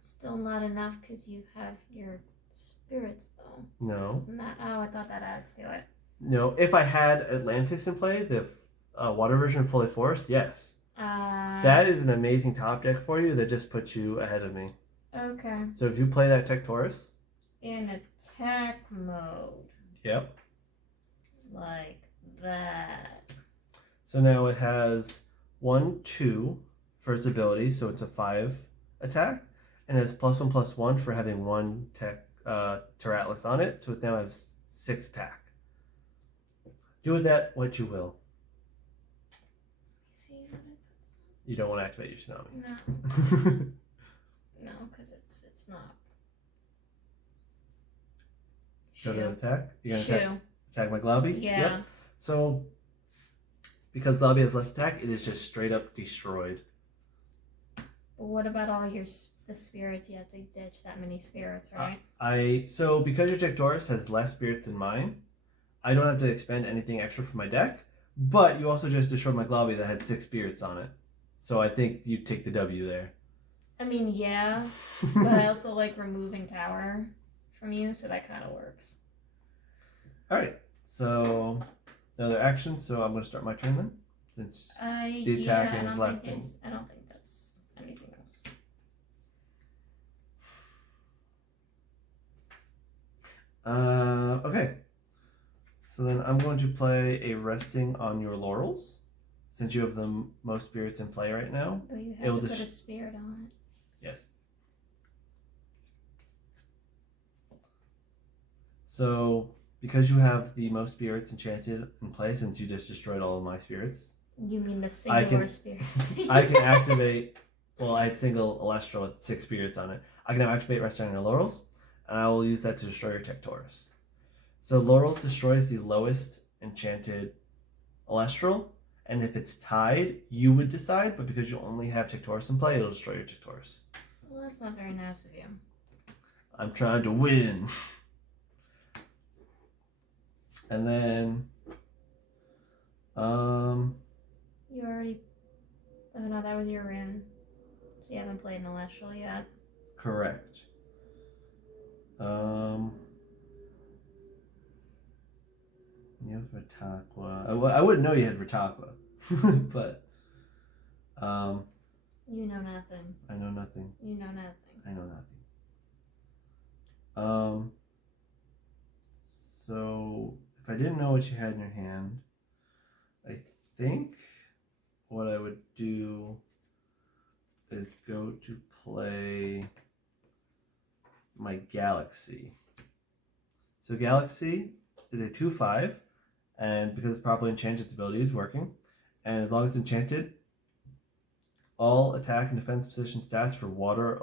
still not enough because you have your spirits, though. No. Doesn't that? Oh, I thought that adds to it. No. If I had Atlantis in play, the water version of Fully Forest, yes. That is an amazing top deck for you that just puts you ahead of me. Okay. So if you play that Tech Taurus. In attack mode. Yep. Like that. So now it has 1, 2 for its ability, so it's a 5 attack, and it has +1/+1 for having 1 tech Terratlas on it, so it now has 6 attack. Do with that what you will. See, you don't want to activate your tsunami. No. No, because it's not. Go to attack. You're Shoo. gonna attack my Glauby? Yeah. Yep. So because Glauby has less attack, it is just straight up destroyed. But what about all the spirits? You have to ditch that many spirits, right? So because your Tech Taurus has less spirits than mine, I don't have to expend anything extra from my deck. But you also just destroyed my Glauby that had 6 spirits on it. So I think you take the W there. I mean, yeah, but I also like removing power from you, so that kind of works. Alright, so no other actions, so I'm going to start my turn then, since the attacking is last thing. I don't think that's anything else. Okay, so then I'm going to play a Resting on Your Laurels, since you have the most spirits in play right now. But you have to put a spirit on it. Yes. So, because you have the most spirits enchanted in play, since you just destroyed all of my spirits. You mean the singular spirit? I can activate, well, I had single Elestral with 6 spirits on it. I can now activate Resting on Your Laurels, and I will use that to destroy your Tech Taurus. So Laurels destroys the lowest enchanted Elestral, and if it's tied, you would decide, but because you only have Tech Taurus in play, it'll destroy your Tech Taurus. Well, that's not very nice of you. I'm trying to win. And then, You already. Oh no, that was your rune. So you haven't played an Celestial yet. Correct. You have Ritaqua. I wouldn't know you had Ritaqua, but You know nothing. I know nothing. You know nothing. I know nothing. So if I didn't know what you had in your hand, I think what I would do is go to play my Galaxy. So Galaxy is a 2/5, and because it's properly enchanted, its ability is working. And as long as it's enchanted, all attack and defense position stats for water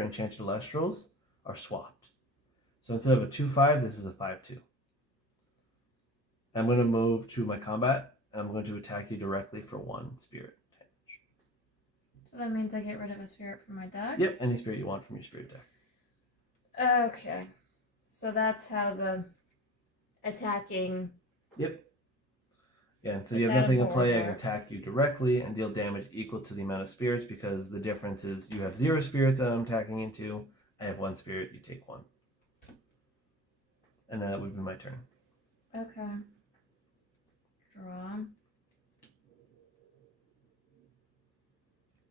enchanted Elestrals are swapped. So instead of a 2/5, this is a 5/2. I'm going to move to my combat, and I'm going to attack you directly for 1 spirit damage. So that means I get rid of a spirit from my deck? Yep, any spirit you want from your spirit deck. Okay. So that's how the attacking... Yep. Yeah, so you have nothing in play, I can works. attack you directly and deal damage equal to the amount of spirits, because the difference is you have 0 spirits that I'm attacking into, I have 1 spirit, you take 1. And then that would be my turn. Okay. Draw.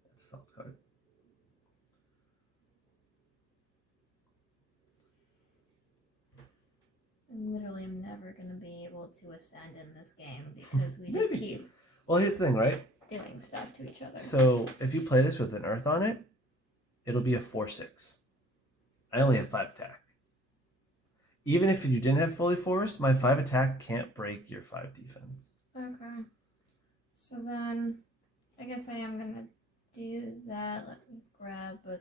That's a solid card. Literally, I'm never going to be able to ascend in this game because we just keep Well, here's the thing, right? doing stuff to each other. So if you play this with an Earth on it, it'll be a 4/6. I only have 5 attack. Even if you didn't have fully forced, my 5 attack can't break your 5 defense. Okay. So then, I guess I am going to do that. Let me grab a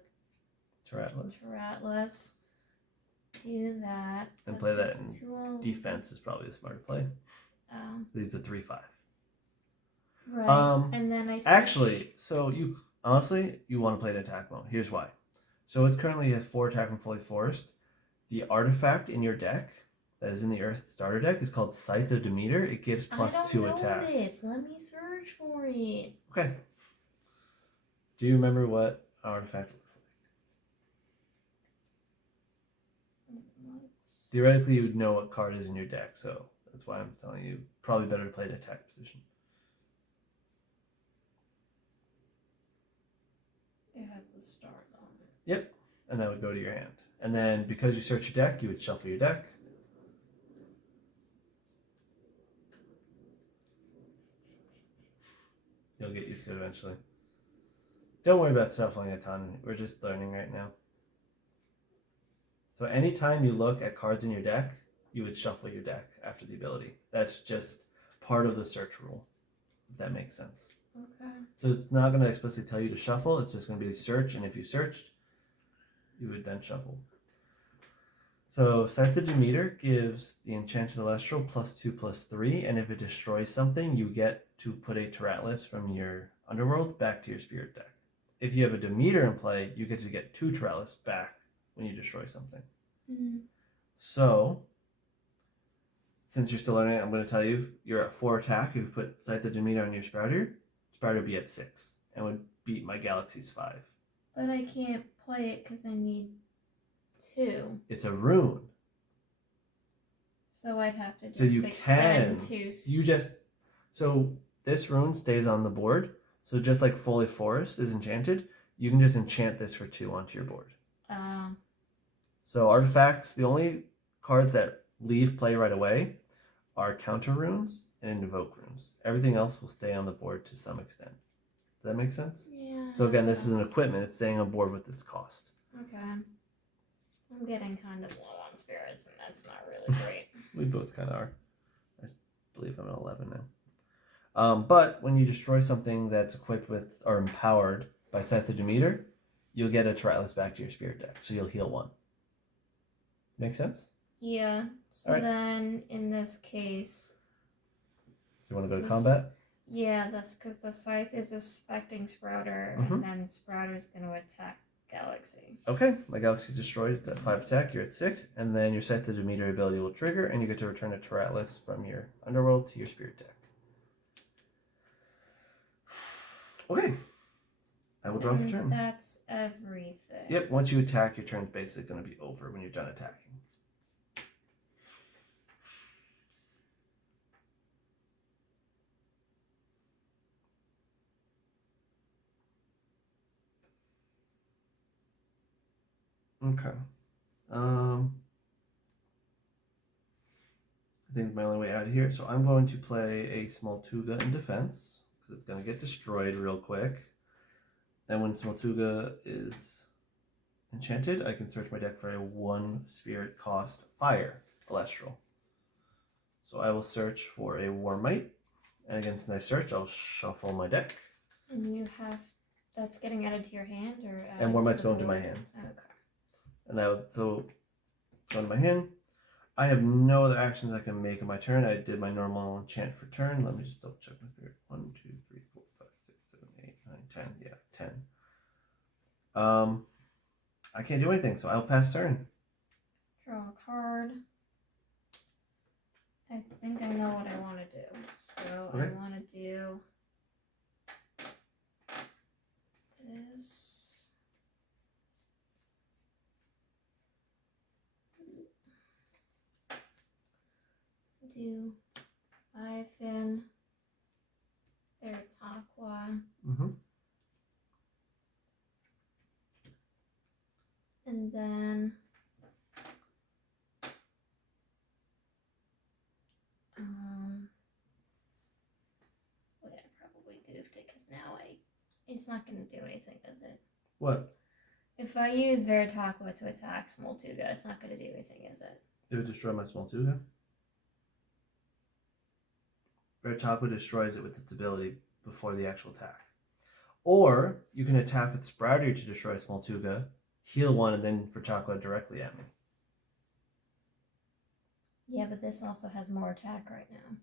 Teratlus. Do that. And play that in defense is probably a smarter play. These are 3/5. Right. And then I actually, so you want to play in attack mode. Here's why. So it's currently a 4 attack from fully forced. The artifact in your deck that is in the Earth starter deck is called Scythe of Demeter. It gives +2 attack. Let me search for it. Okay. Do you remember what artifact looks like? Theoretically, you would know what card is in your deck, so that's why I'm telling you probably better to play in attack position. It has the stars on it. Yep, and that would go to your hand. And then because you search your deck, you would shuffle your deck. You'll get used to it eventually. Don't worry about shuffling a ton. We're just learning right now. So anytime you look at cards in your deck, you would shuffle your deck after the ability. That's just part of the search rule, if that makes sense. Okay. So it's not going to explicitly tell you to shuffle. It's just going to be search, and if you searched, you would then shuffle. So Scythe of Demeter gives the enchanted Elestral +2/+3, and if it destroys something, you get to put a Teratlus from your underworld back to your spirit deck. If you have a Demeter in play, you get to get 2 Teratlus back when you destroy something. Mm-hmm. So, since you're still learning, I'm going to tell you, you're at 4 attack. If you put Scythe of Demeter on your Sprouter would be at 6 and would beat my Galaxy's 5. But I can't play it because I need 2. It's a rune. So I'd have to just so you expend can. 2. So this rune stays on the board. So just like Fully Forest is enchanted, you can just enchant this for 2 onto your board. So artifacts, the only cards that leave play right away are counter runes and invoke runes. Everything else will stay on the board to some extent. Does that make sense? Yeah. So again, this is an equipment. It's staying on board with its cost. Okay. I'm getting kind of low on spirits, and that's not really great. We both kind of are. I believe I'm at 11 now. But when you destroy something that's equipped with or empowered by Scythe of Demeter, you'll get a Teratlus back to your spirit deck. So you'll heal 1. Make sense? Yeah. So then, in this case... So you want to go to combat? Yeah, that's because the Scythe is affecting Sprouter, and then Sprouter's going to attack Galaxy. Okay, my Galaxy's destroyed. It's at 5 attack. You're at 6. And then your Scythe of Demeter ability will trigger, and you get to return a Teratlus from your underworld to your spirit deck. Okay. I will draw for turn. That's everything. Yep, once you attack, your turn's basically going to be over when you're done attacking. Okay. I think it's my only way out of here. So I'm going to play a Smoltuga in defense because it's going to get destroyed real quick. And when Smoltuga is enchanted, I can search my deck for a 1 spirit cost fire Elestral. So I will search for a Warmite. And against my search, I'll shuffle my deck. And you have that's getting added to your hand, or And Warmite's going to my hand. Okay. And I would so go to my hand. I have no other actions I can make on my turn. I did my normal enchant for turn. Let me just double check my spirit. 1, 2, 3, 4, 5, 6, 7, 8, 9, 10. Yeah, 10. I can't do anything, so I'll pass turn. Draw a card. I think I know what I want to do. So Okay. I want to do this. Do Ifin, Veritaqua, and then wait, I probably goofed it because now it's not going to do anything, is it? What? If I use Veritaqua to attack Smoltuga, it's not going to do anything, is it? It would destroy my Smoltuga. Veritaqua destroys it with its ability before the actual attack. Or you can attack with Sprouter to destroy Smoltuga, heal 1, and then Veritaqua directly at me. Yeah, but this also has more attack right now.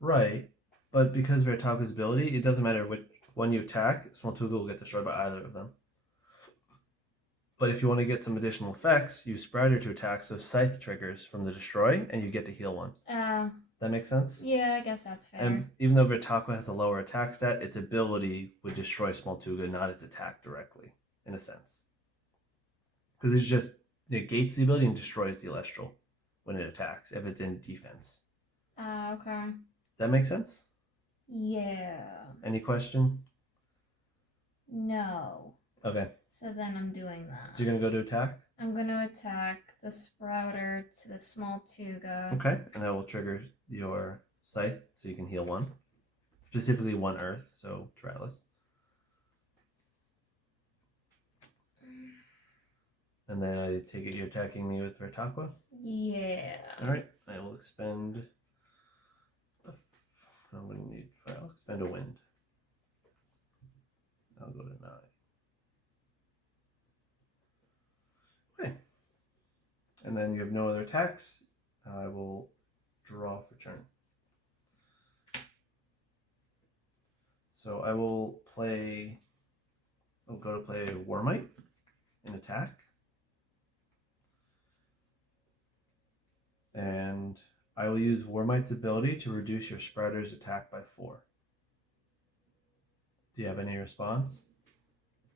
Right, but because Veritaqua's ability, it doesn't matter which one you attack, Smoltuga will get destroyed by either of them. But if you want to get some additional effects, use Sprouter to attack, so Scythe triggers from the destroy, and you get to heal 1. That makes sense? Yeah, I guess that's fair. And even though Veritaqua has a lower attack stat, its ability would destroy Smoltuga, not its attack directly, in a sense. Because it just negates the ability and destroys the Elestral when it attacks, if it's in defense. Okay. That makes sense? Yeah. Any question? No. Okay. So then I'm doing that. So you're going to go to attack? I'm going to attack the Sprouter to the Smoltuga. Okay. And that will trigger your Scythe, so you can heal 1. Specifically 1 Earth, so Tyralis. And then I take it you're attacking me with Veritaqua? Yeah. Alright. I will expend... I'm going to need... I'll expend a wind. I'll go to 9. Okay. And then you have no other attacks. I will draw for turn. So I will play... I'll go to play Warmite in attack. And I will use Warmite's ability to reduce your Sprouter's attack by 4. Do you have any response?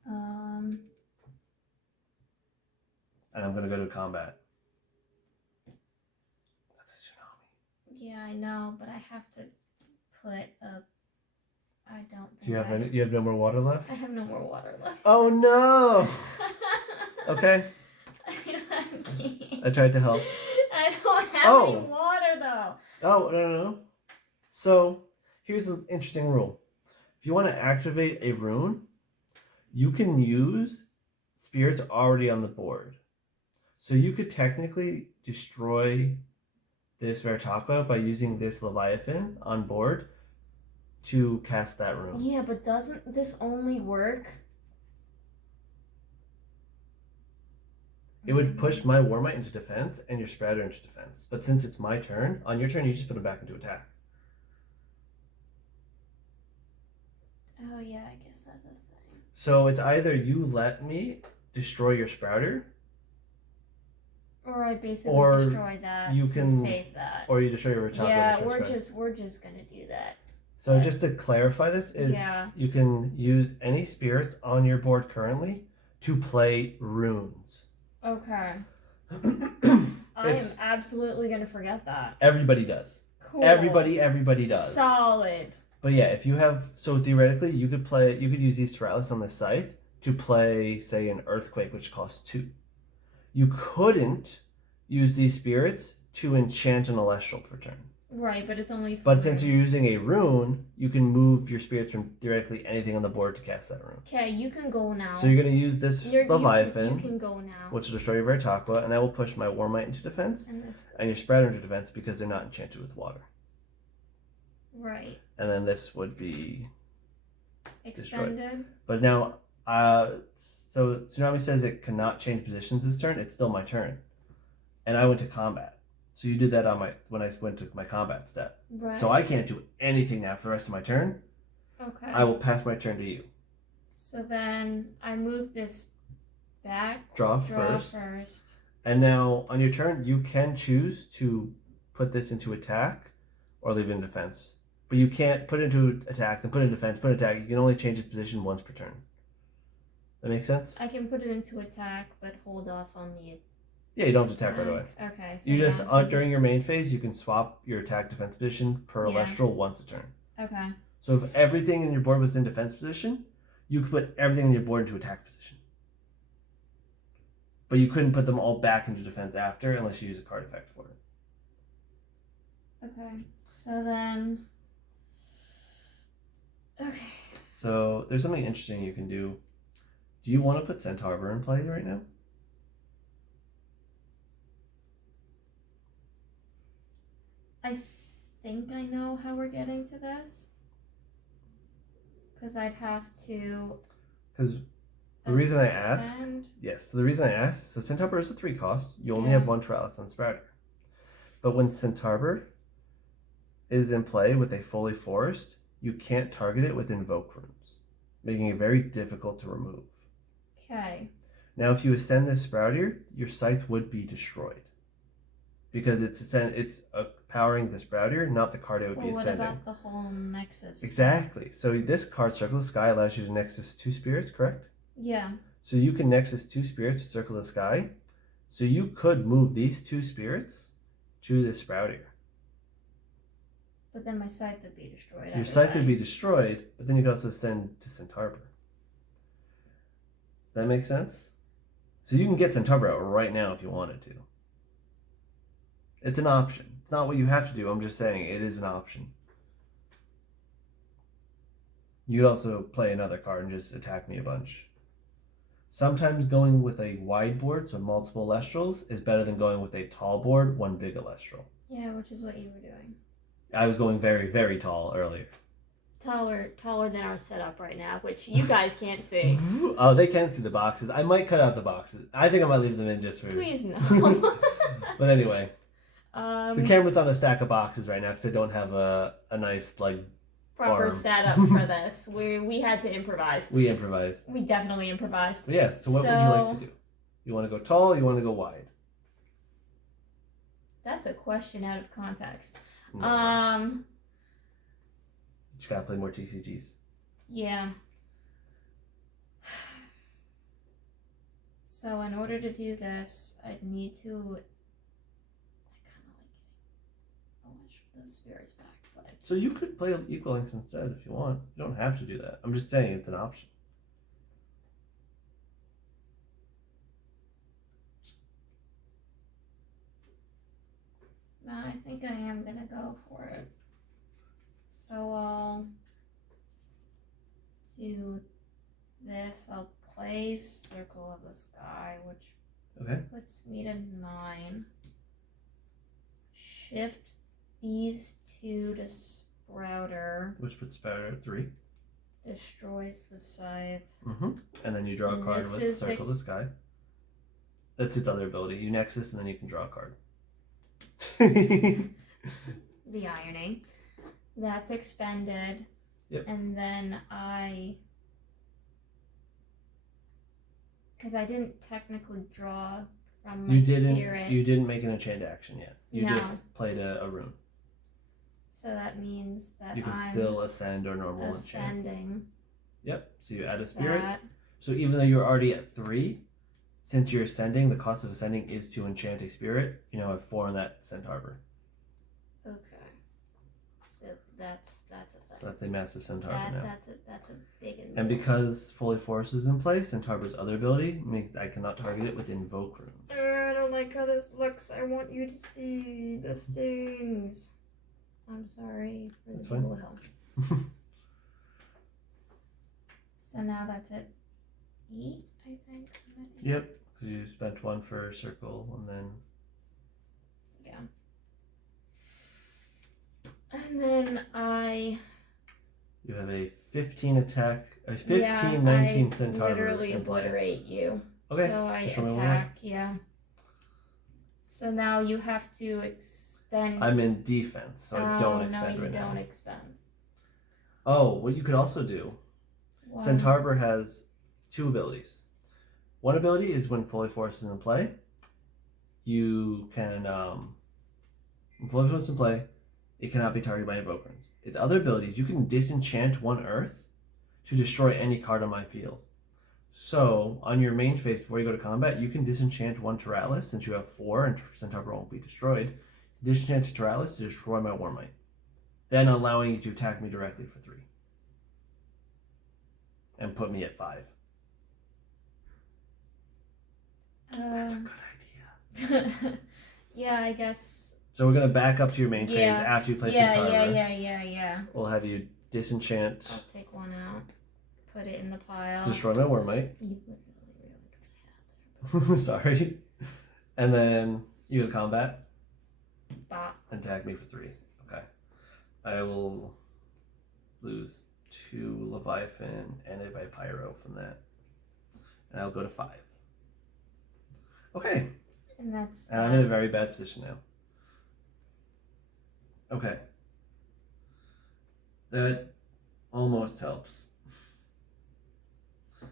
And I'm going to go to combat. That's a tsunami. Yeah, I know, but I have to put a... I don't think Do you have any? You have no more water left? I have no more water left. Oh no! Okay. I'm kidding. I tried to help. I don't have any water though. Oh, no. So, here's an interesting rule. If you want to activate a rune, you can use spirits already on the board. So you could technically destroy this Veritaqua by using this Leviathan on board to cast that rune. Yeah, but doesn't this only work? It would push my Warmite into defense and your Sprouter into defense. But since it's my turn, on your turn you just put them back into attack. Oh yeah, I guess that's a thing. So it's either you let me destroy your Sprouter, or I basically or destroy that you to can save that. Or you destroy your Veritaqua. Yeah, we're just gonna do that. So but just to clarify this is you can use any spirits on your board currently to play runes. Okay. I am absolutely gonna forget that. Everybody does. Cool. Everybody does. Solid. But yeah, if you have, so theoretically you could use these Tyralis on the Scythe to play, say, an Earthquake, which costs 2. You couldn't use these spirits to enchant an Elestral for turn. Right, but it's only for But since you're runes. using a rune, you can move your spirits from theoretically anything on the board to cast that rune. Okay, you can go now. So you're going to use this Leviathan, you can go now. which will destroy your Veritaqua, and that will push my Warmite into defense, And this. and your Sprouter into defense because they're not enchanted with water. Right. And then this would be Expended. But now, so Tsunami says it cannot change positions this turn. It's still my turn, and I went to combat. So you did that on when I went to my combat step. Right. So I can't do anything now for the rest of my turn. Okay. I will pass my turn to you. So then I move this back. Draw first. And now on your turn, you can choose to put this into attack or leave it in defense. But you can't put it into attack, then put it in defense, put it in attack. You can only change its position once per turn. That make sense? I can put it into attack, but hold off on the. Yeah, you don't have to attack right away. Okay. So You just now during your main phase, you can swap your attack defense position per Elestral once a turn. Okay. So if everything in your board was in defense position, you could put everything in your board into attack position. But you couldn't put them all back into defense after unless you use a card effect for it. Okay. So then. Okay. So there's something interesting you can do. Do you want to put Centaur in play right now? I think I know how we're getting to this. Because I'd have to. Because the reason I asked. ascend. Yes, so the reason I asked. So Centaur is a 3 cost. You only Yeah. have 1 Trellis on Sprouter. But when Centaur is in play with a fully forest, you can't target it with Invoke runes, making it very difficult to remove. Okay. Now, if you ascend this Sprouter, your Scythe would be destroyed. Because it's powering the Sprouter, not the card it would be What ascending. about the whole Nexus? Exactly. So this card, Circle the Sky, allows you to Nexus 2 spirits, correct? Yeah. So you can Nexus 2 spirits to Circle the Sky. So you could move these 2 spirits to the Sprouter. But then my scythe would be destroyed. Your Scythe would be destroyed, but then you could also send to Centaur. That makes sense? So you can get Centaur out right now if you wanted to. It's an option. It's not what you have to do. I'm just saying it is an option. You could also play another card and just attack me a bunch. Sometimes going with a wide board, so multiple Elestrals, is better than going with a tall board, one big Elestral. Yeah, which is what you were doing. I was going very, very tall earlier. Taller than our setup right now, which you guys can't see. Oh, they can see the boxes. I might cut out the boxes. I think I might leave them in just for... Please no. But anyway. The camera's on a stack of boxes right now because I don't have a nice, proper arm. setup for this. We had to improvise. We improvised. We definitely improvised. But yeah, so what would you like to do? You want to go tall or you want to go wide? That's a question out of context. No. You just gotta play more TCGs. Yeah. So in order to do this, I'd need to... I kind of like getting a bunch of the spirits back, but... So you could play Equal Links instead if you want. You don't have to do that. I'm just saying it's an option. No, I think I am gonna go for it. So I'll do this. I'll play Circle of the Sky, which puts me to 9. Shift these 2 to Sprouter. Which puts Sprouter at 3. Destroys the Scythe. And then you draw a card with Circle the Sky. That's its other ability. You Nexus and then you can draw a card. The Ironing. That's expended. Yep. And then because I didn't technically draw from my spirit. You didn't make an enchant action yet. You No. just played a rune. So that means that You can I'm still ascend or normal ascending. enchant. Yep. So you add a spirit. That. So even though you're already at 3, since you're ascending, the cost of ascending is to enchant a spirit. You now have 4 on that Centaur. Okay. So that's a So thing. that's a massive Centaur now. That's a big one. And because Fully Force is in place, Centaur's other ability makes I cannot target it with Invoke Runes. I don't like how this looks. I want you to see the things. I'm sorry for the That's people fine. at home. So now that's at 8, I think. Yep, because you spent 1 for Circle, and then... Yeah. And then You have a 15 attack, a 15, 19 Centaur. Literally obliterate you. Okay, So I just roll me attack, yeah. So now you have to expend... I'm in defense, so I don't expend right now. No, you don't expend. Oh, what you could also do, Centaur has 2 abilities. One ability is when Fully Force is in play. You can, when Fully Force is in play, it cannot be targeted by Invoke Runes. Its other abilities, you can disenchant 1 Earth to destroy any card on my field. So, on your main phase before you go to combat, you can disenchant 1 Teralis, since you have 4 and Centaur won't be destroyed. Disenchant Teralis to destroy my Warmite, then allowing you to attack me directly for 3. And put me at 5. That's a good idea. Yeah, I guess. So we're going to back up to your main phase after you play Centaur. Yeah. We'll have you disenchant. I'll take 1 out. Put it in the pile. Destroy my Warmite. You really Sorry. And then you go to combat. Bop. Attack me for 3. Okay. I will lose 2 Leviathan and a Vipyro from that. And I'll go to 5. Okay. And that's. And I'm in a very bad position now. Okay. That almost helps.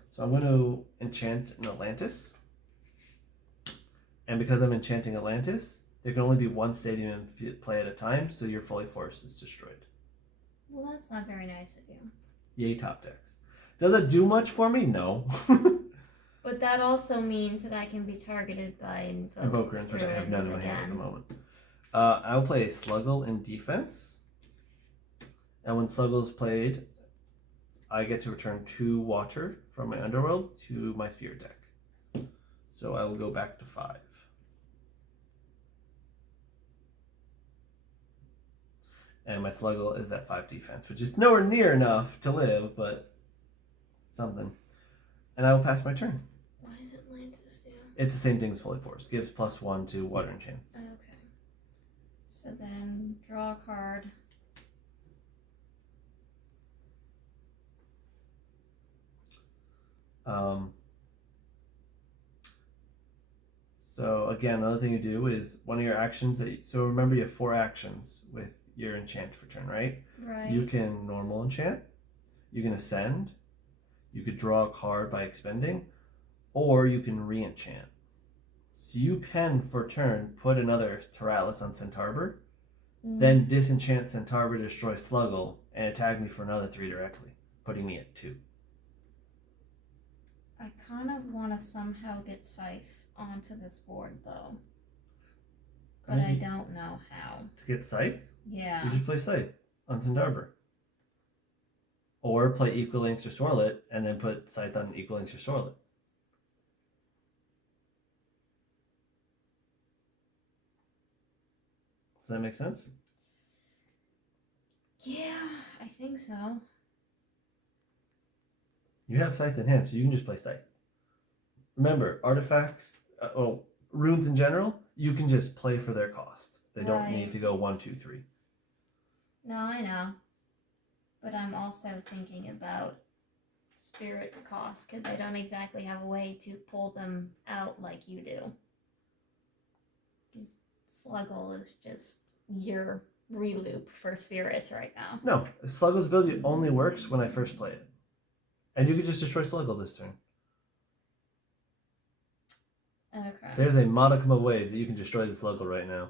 So I'm going to enchant an Atlantis. And because I'm enchanting Atlantis, there can only be 1 stadium in play at a time, so your Fully Force is destroyed. Well, that's not very nice of you. Yay, top decks. Does it do much for me? No. But that also means that I can be targeted by Invoke Runes, which I have none in my hand at the moment. I will play a Sluggle in defense. And when Sluggle is played, I get to return 2 water from my Underworld to my Spirit deck. So I will go back to 5. And my Sluggle is at 5 defense, which is nowhere near enough to live, but something. And I will pass my turn. What does Atlantis do? It's the same thing as Fully Force. Gives +1 to water enchants. Okay. So then draw a card. So again, another thing you do is one of your actions. So remember, you have 4 actions with your enchant for turn, right? Right. You can normal enchant. You can ascend. You could draw a card by expending, or you can re-enchant. So you can, for turn, put another Teralis on Centaur, then disenchant Centaur to destroy Sluggle, and attack me for another 3 directly, putting me at 2. I kind of want to somehow get Scythe onto this board, though. But I don't know how. To get Scythe? Yeah. You just play Scythe on Centaur. Or play Equal Links or Sorlet, and then put Scythe on Equal Links or Sorlet. Does that make sense? Yeah, I think so. You have Scythe in hand, so you can just play Scythe. Remember, artifacts, runes in general, you can just play for their cost. They don't need to go 1, 2, 3. No, I know. But I'm also thinking about spirit cost, because I don't exactly have a way to pull them out like you do. Sluggle is just your reloop for spirits right now. No, Sluggle's ability only works when I first play it. And you can just destroy Sluggle this turn. Okay. There's a modicum of ways that you can destroy the Sluggle right now.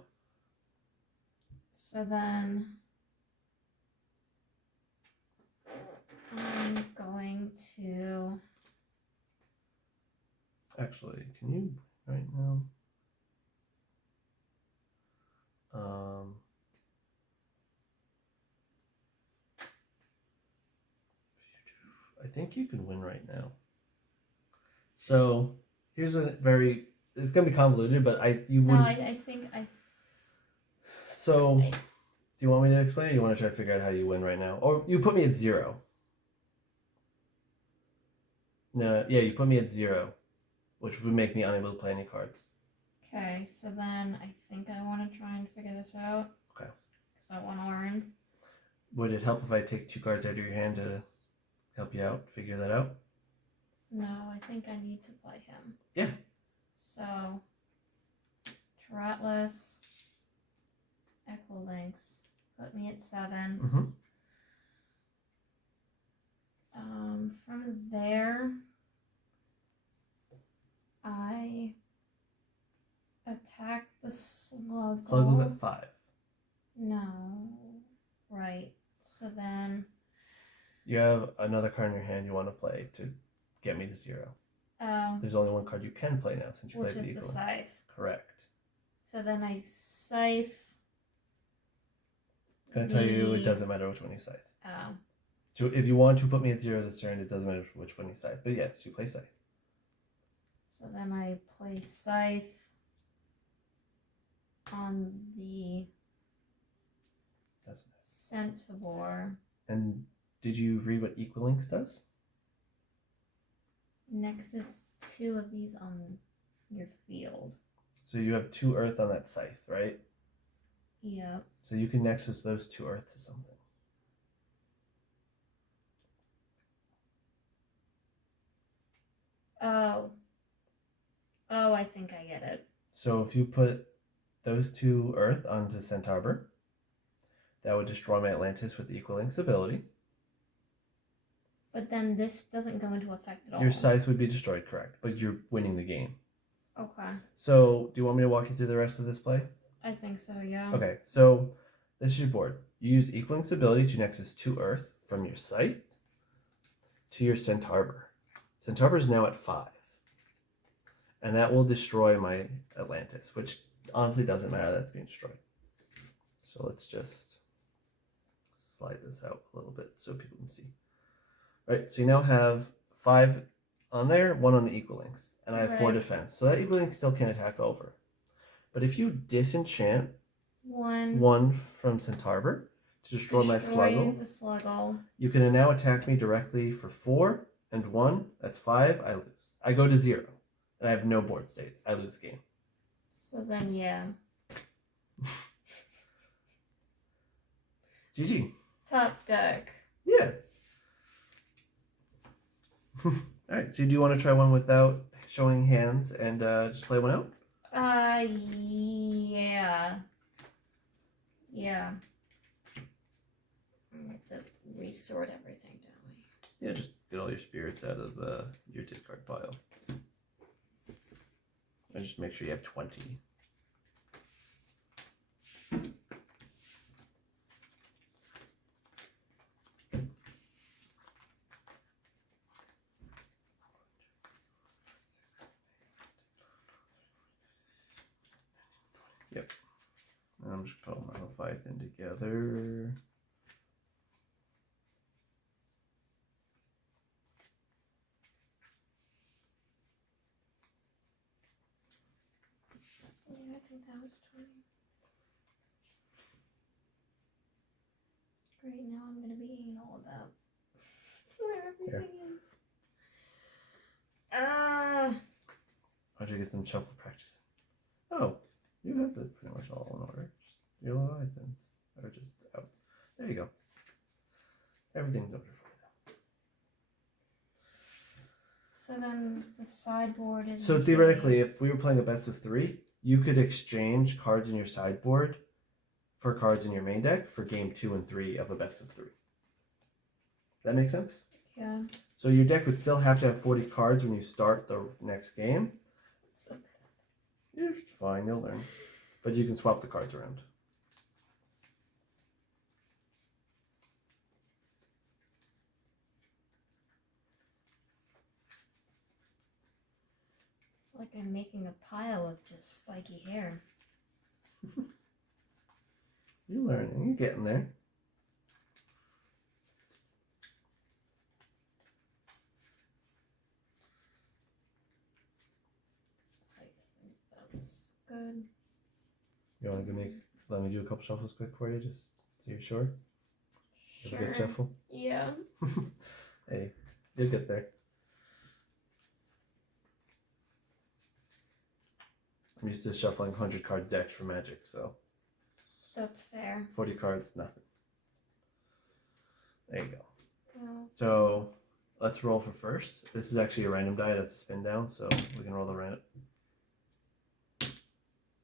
So then I'm going to... Actually, can you right now? I think you can win right now. So here's a very, it's gonna be convoluted, but you No, wouldn't. I think I. So do you want me to explain, or you want to try to figure out how you win right now, or you put me at 0? No, yeah, you put me at 0, which would make me unable to play any cards. Okay, so then I think I want to try and figure this out. Okay. Because I want to learn. Would it help if I take 2 cards out of your hand to help you out, figure that out? No, I think I need to play him. Yeah. So, Atlas, Equilinx, put me at 7. Mm-hmm. From there, I attack the Sluggle. Sluggle's at 5. No. Right. So then. You have another card in your hand you want to play to get me to 0. Oh. There's only one card you can play now since you played the Which is equal. the Scythe. Correct. So then I Scythe. Can I tell you, it doesn't matter which one you Scythe. Oh. So if you want to put me at 0 this turn, it doesn't matter which one you Scythe. But yes, you play Scythe. So then I play Scythe on the Centaur. And did you read what Equilinx does? Nexus 2 of these on your field. So you have 2 Earth on that Scythe, right? Yep. So you can Nexus those 2 Earth to something. Oh. Oh, I think I get it. So if you put those 2 Earth onto Centaur, that would destroy my Atlantis with the Equilinx ability. But then this doesn't go into effect at all. Your Scythe would be destroyed, correct, but you're winning the game. Okay. So do you want me to walk you through the rest of this play? I think so, yeah. Okay, so this is your board. You use Equilinx ability to Nexus 2 Earth from your Scythe to your Centaur. Centaur is now at 5. And that will destroy my Atlantis, which honestly doesn't matter, that's being destroyed. So let's just slide this out a little bit so people can see. All right, so you now have 5 on there, 1 on the Equilinx, and I have 4 defense. So that Equilinx still can attack over. But if you disenchant 1 from Centaur to destroy my Sluggle, you can now attack me directly for 4 and 1. That's 5. I lose. I go to 0, and I have no board state. I lose the game. So then, yeah. GG. Top deck. Yeah. All right. So do you want to try one without showing hands and just play one out? Yeah. Yeah. I have to resort everything, don't we? Yeah, just get all your spirits out of your discard pile. And just make sure you have 20. Yep. And I'm just putting my Leviathan together. Yeah, I think that was 20. Great, now I'm going to be eating all of that. Where everything is. How'd you get some shuffle practice? Oh, you have it pretty much all in order. Just your Leviathans are just out. There you go. Everything's over for you now. So then the sideboard is. So theoretically, if we were playing a best of 3, you could exchange cards in your sideboard for cards in your main deck for game 2 and 3 of a best of 3. That make sense? Yeah. So your deck would still have to have 40 cards when you start the next game. So You're fine, you'll learn. But you can swap the cards around. it's like I'm making a pile of just spiky hair. You're learning, you're getting there. good. You want to let me do a couple shuffles quick for you, just so you're sure? Have a good shuffle? Yeah. Hey, you'll get there. I'm used to shuffling 100 card decks for Magic, so. That's fair. 40 cards, nothing. There you go. Oh. So let's roll for first. This is actually a random die. That's a spin down, so we can roll the random.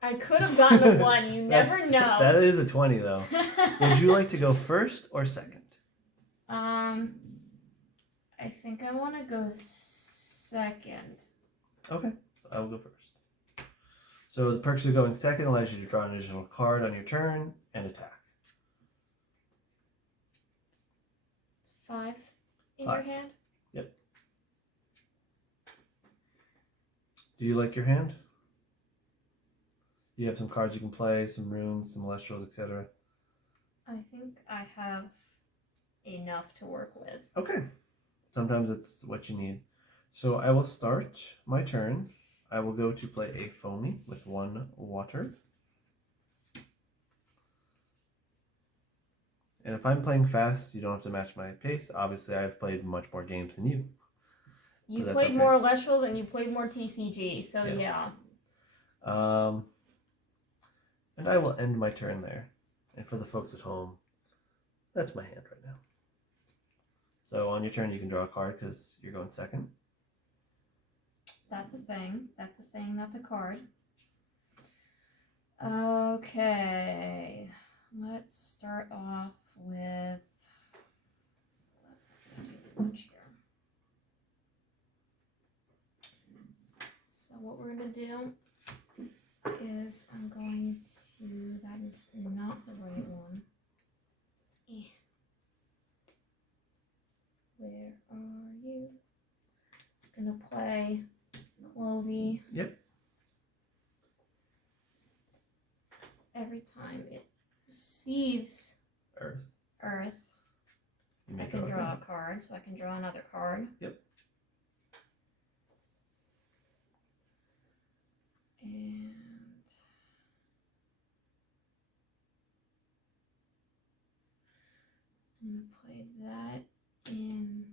I could have gotten a 1. You never know. That is a 20, though. Would you like to go first or second? I think I want to go second. Okay, so I will go first. So the perks of going second allows you to draw an additional card on your turn and attack. 5 in 5. your hand? Yep. Do you like your hand? You have some cards you can play, some runes, some Elestrals, etc. I think I have enough to work with. Okay. Sometimes it's what you need. So I will start my turn. I will go to play a foamy with 1 water. And if I'm playing fast, you don't have to match my pace. Obviously, I've played much more games than you. You played okay. more Elestrals and you played more TCG, so Yeah. yeah. And I will end my turn there. And for the folks at home, that's my hand right now. So on your turn, you can draw a card because you're going second. That's a thing. That's a thing. That's a card. Okay. Let's start off with... Let's not do much here. So what we're going to do is I'm going to... That is not the right one. Where are you? I'm going to play Clovey. Yep. Every time it receives Earth. I can draw a card, so I can draw another card. Yep. And I'm going to play that in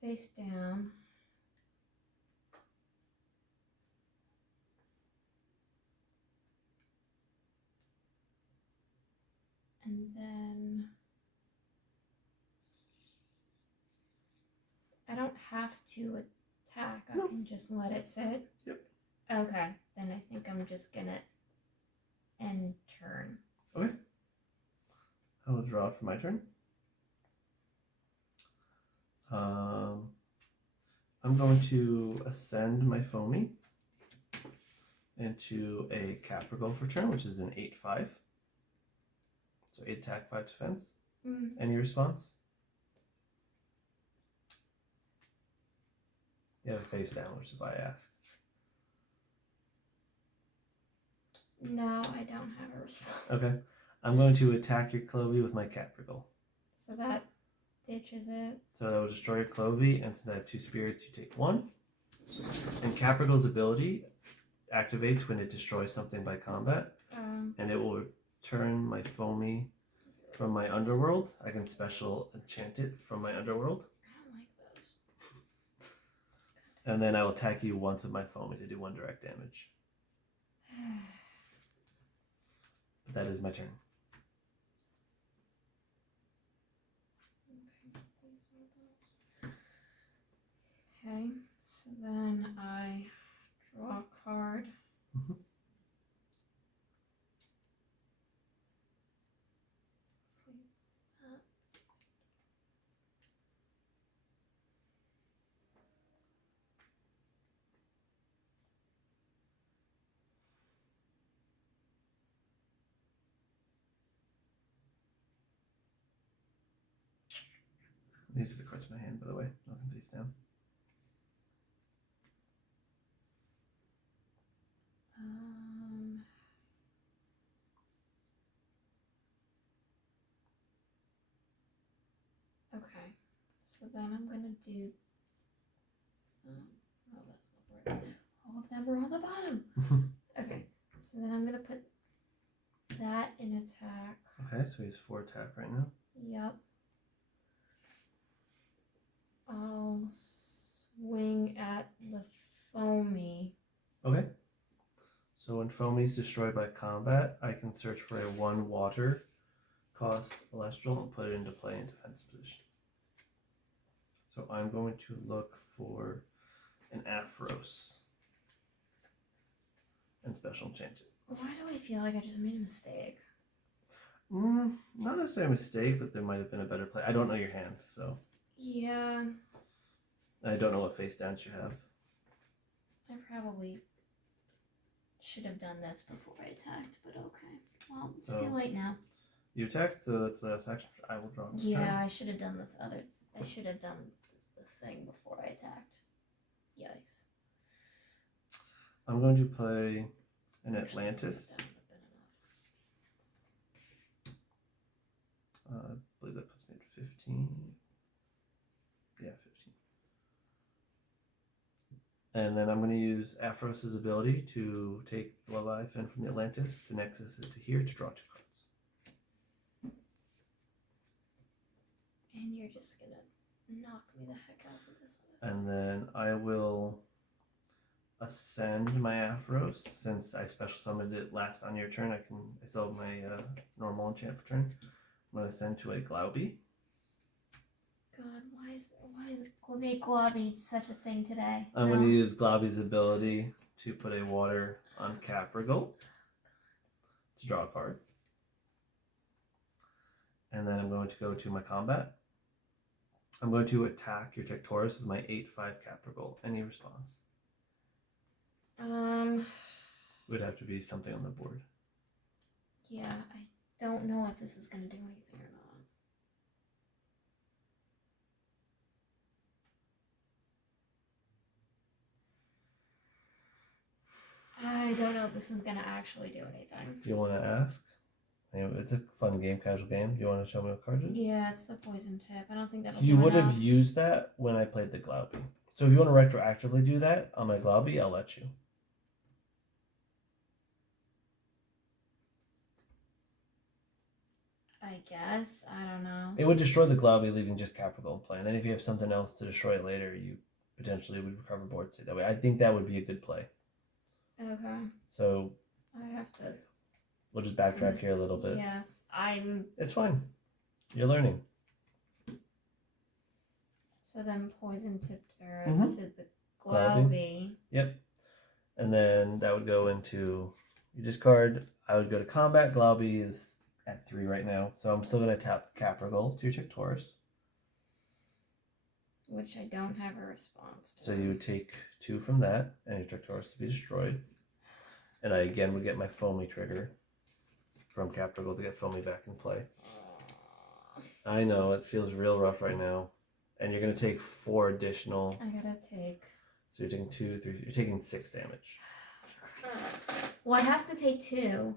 face down. And then I don't have to attack. I can just let it sit. Yep. Okay, then I think I'm just gonna end turn. Okay. I will draw for my turn. I'm going to ascend my foamy into a Capricorn for turn, which is an 8/5. So 8 attack, 5 defense. Any response? You have a face down, which is why I ask. No, I don't have a response. Okay. I'm going to attack your Clovey with my Capricorn. So that ditches it. So that will destroy your Clovey, and since I have 2 spirits, you take 1. And Capricorn's ability activates when it destroys something by combat, and it will return my foamy from my underworld. I can special enchant it from my underworld. I don't like those. And then I will attack you once with my foamy to do 1 direct damage. That is my turn. Okay, so then I draw a card. These are the cards in my hand, by the way. Nothing face down. Okay, so then I'm gonna do some. Oh, that's not right. All of them are on the bottom. Okay, So then I'm gonna put that in attack. Okay, so he's 4 attack right now. Yep. I'll swing at the foamy. Okay. So when foamy is destroyed by combat, I can search for a 1 water cost Elestral and put it into play in defense position. So I'm going to look for an Aphros and special change it. Why do I feel like I just made a mistake? Not necessarily a mistake, but there might have been a better play. I don't know your hand, so. Yeah, I don't know what face downs you have. I probably should have done this before I attacked, but okay. Well, it's too late now. You attacked, so that's the last action. I will draw. Yeah, I should have done the other. I should have done the thing before I attacked. Yikes. I'm going to play an Actually, Atlantis. that would have been enough. I believe that puts me at 15. Yeah, 15. And then I'm going to use Aphros' ability to take the Leviathan from the Atlantis to Nexus it to here to draw 2 cards. And you're just gonna knock me the heck out with this other And then I will ascend my Aphros. Since I special summoned it last on your turn, I still have my normal enchant for turn. I'm going to ascend to a Glauby. God, why is make Guabi such a thing today? I'm going to use Glauby's ability to put a water on Caprigal to draw a card. And then I'm going to go to my combat. I'm going to attack your Tectorus with my 8/5 Caprigal. Any response? Would have to be something on the board. Yeah, I don't know if this is gonna do anything or not. I don't know if this is gonna actually do anything. Do you want to ask? It's a fun game, casual game. Do you want to show me what card it is? Yeah, it's the poison tip. I don't think that'll You do would enough. have used that when I played the Glauby. So if you want to retroactively do that on my Glauby, I'll let you. I guess. I don't know. It would destroy the Glauby, leaving just Caprigal in play. And then if you have something else to destroy it later, you potentially would recover board state that way. I think that would be a good play. Okay. So I have to. we'll just backtrack here a little bit. Yes, It's fine. You're learning. So then poison tipped earth Mhm. to the Glauby. Glauby. Yep. And then that would go into your discard. I would go to combat. Glauby is at 3 right now. So I'm still going to tap Caprigal to your Tectorus. Which I don't have a response to. So you would take 2 from that and your Tectorus to be destroyed. And I again would get my Foamy trigger from Caprigal to get Foamy back in play. I know, it feels real rough right now. And you're going to take 4 additional. I gotta take. So you're taking 2, 3, you're taking 6 damage. Well, I have to take 2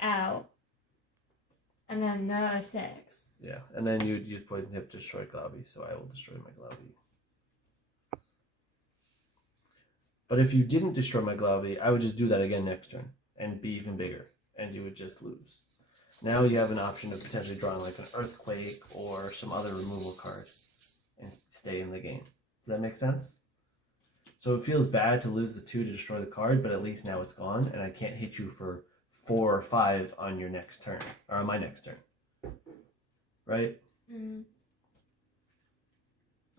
out. And then another 6. Yeah, and then you'd use Poison Tip to destroy Glauby, so I will destroy my Glauby. But if you didn't destroy my Glauby, I would just do that again next turn and be even bigger, and you would just lose. Now you have an option of potentially drawing like an Earthquake or some other removal card and stay in the game. Does that make sense? So it feels bad to lose the 2 to destroy the card, but at least now it's gone, and I can't hit you for 4 or 5 on your next turn, or on my next turn. Right? Mm.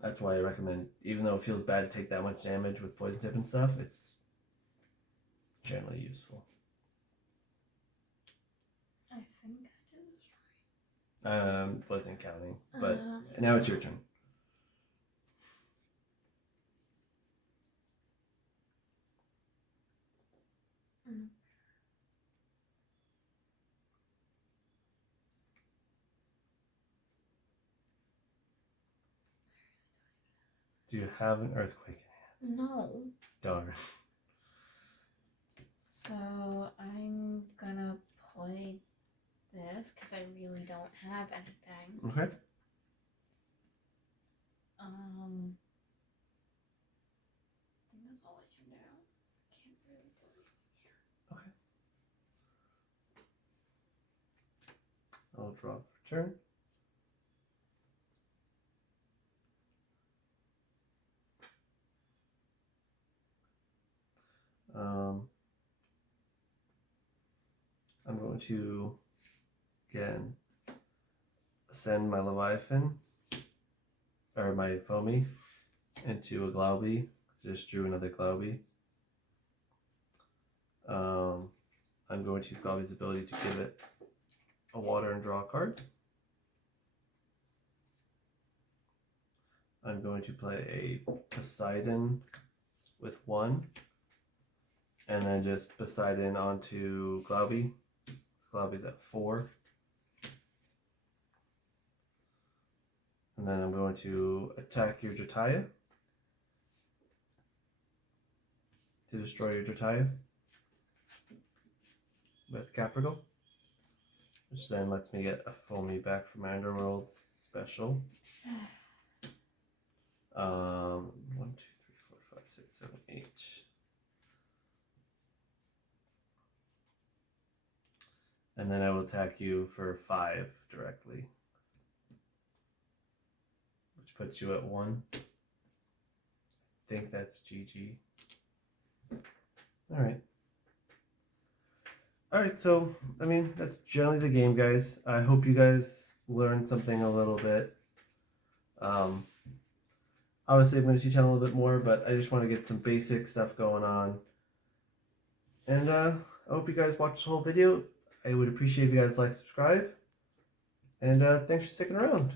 That's why I recommend, even though it feels bad to take that much damage with Poison Tip and stuff, it's generally useful. I think I did this right. Wasn't counting, but now it's your turn. Do you have an Earthquake in hand? No. Darn. So I'm gonna play this because I really don't have anything. Okay. I think that's all I can do. I can't really do anything here. Okay. draw for turn. I'm going to, again, send my Leviathan, or my Foamy, into a Glauby. Just drew another Glauby. I'm going to use Glauby's ability to give it a water and draw a card. I'm going to play a Poseidon with 1, and then just Poseidon onto Glauby. Glauby's at 4. And then I'm going to attack your Jotaya to destroy your Jotaya with Caprigal, which then lets me get a Foamy back from my Underworld special. 1, 2, 3, 4, 5, 6, 7, 8. And then I will attack you for 5 directly, which puts you at 1. I think that's GG. Alright. Alright, so, I mean, that's generally the game, guys. I hope you guys learned something a little bit. Obviously, I'm going to teach on a little bit more, but I just want to get some basic stuff going on. And I hope you guys watched the whole video. I would appreciate if you guys like, subscribe, and thanks for sticking around.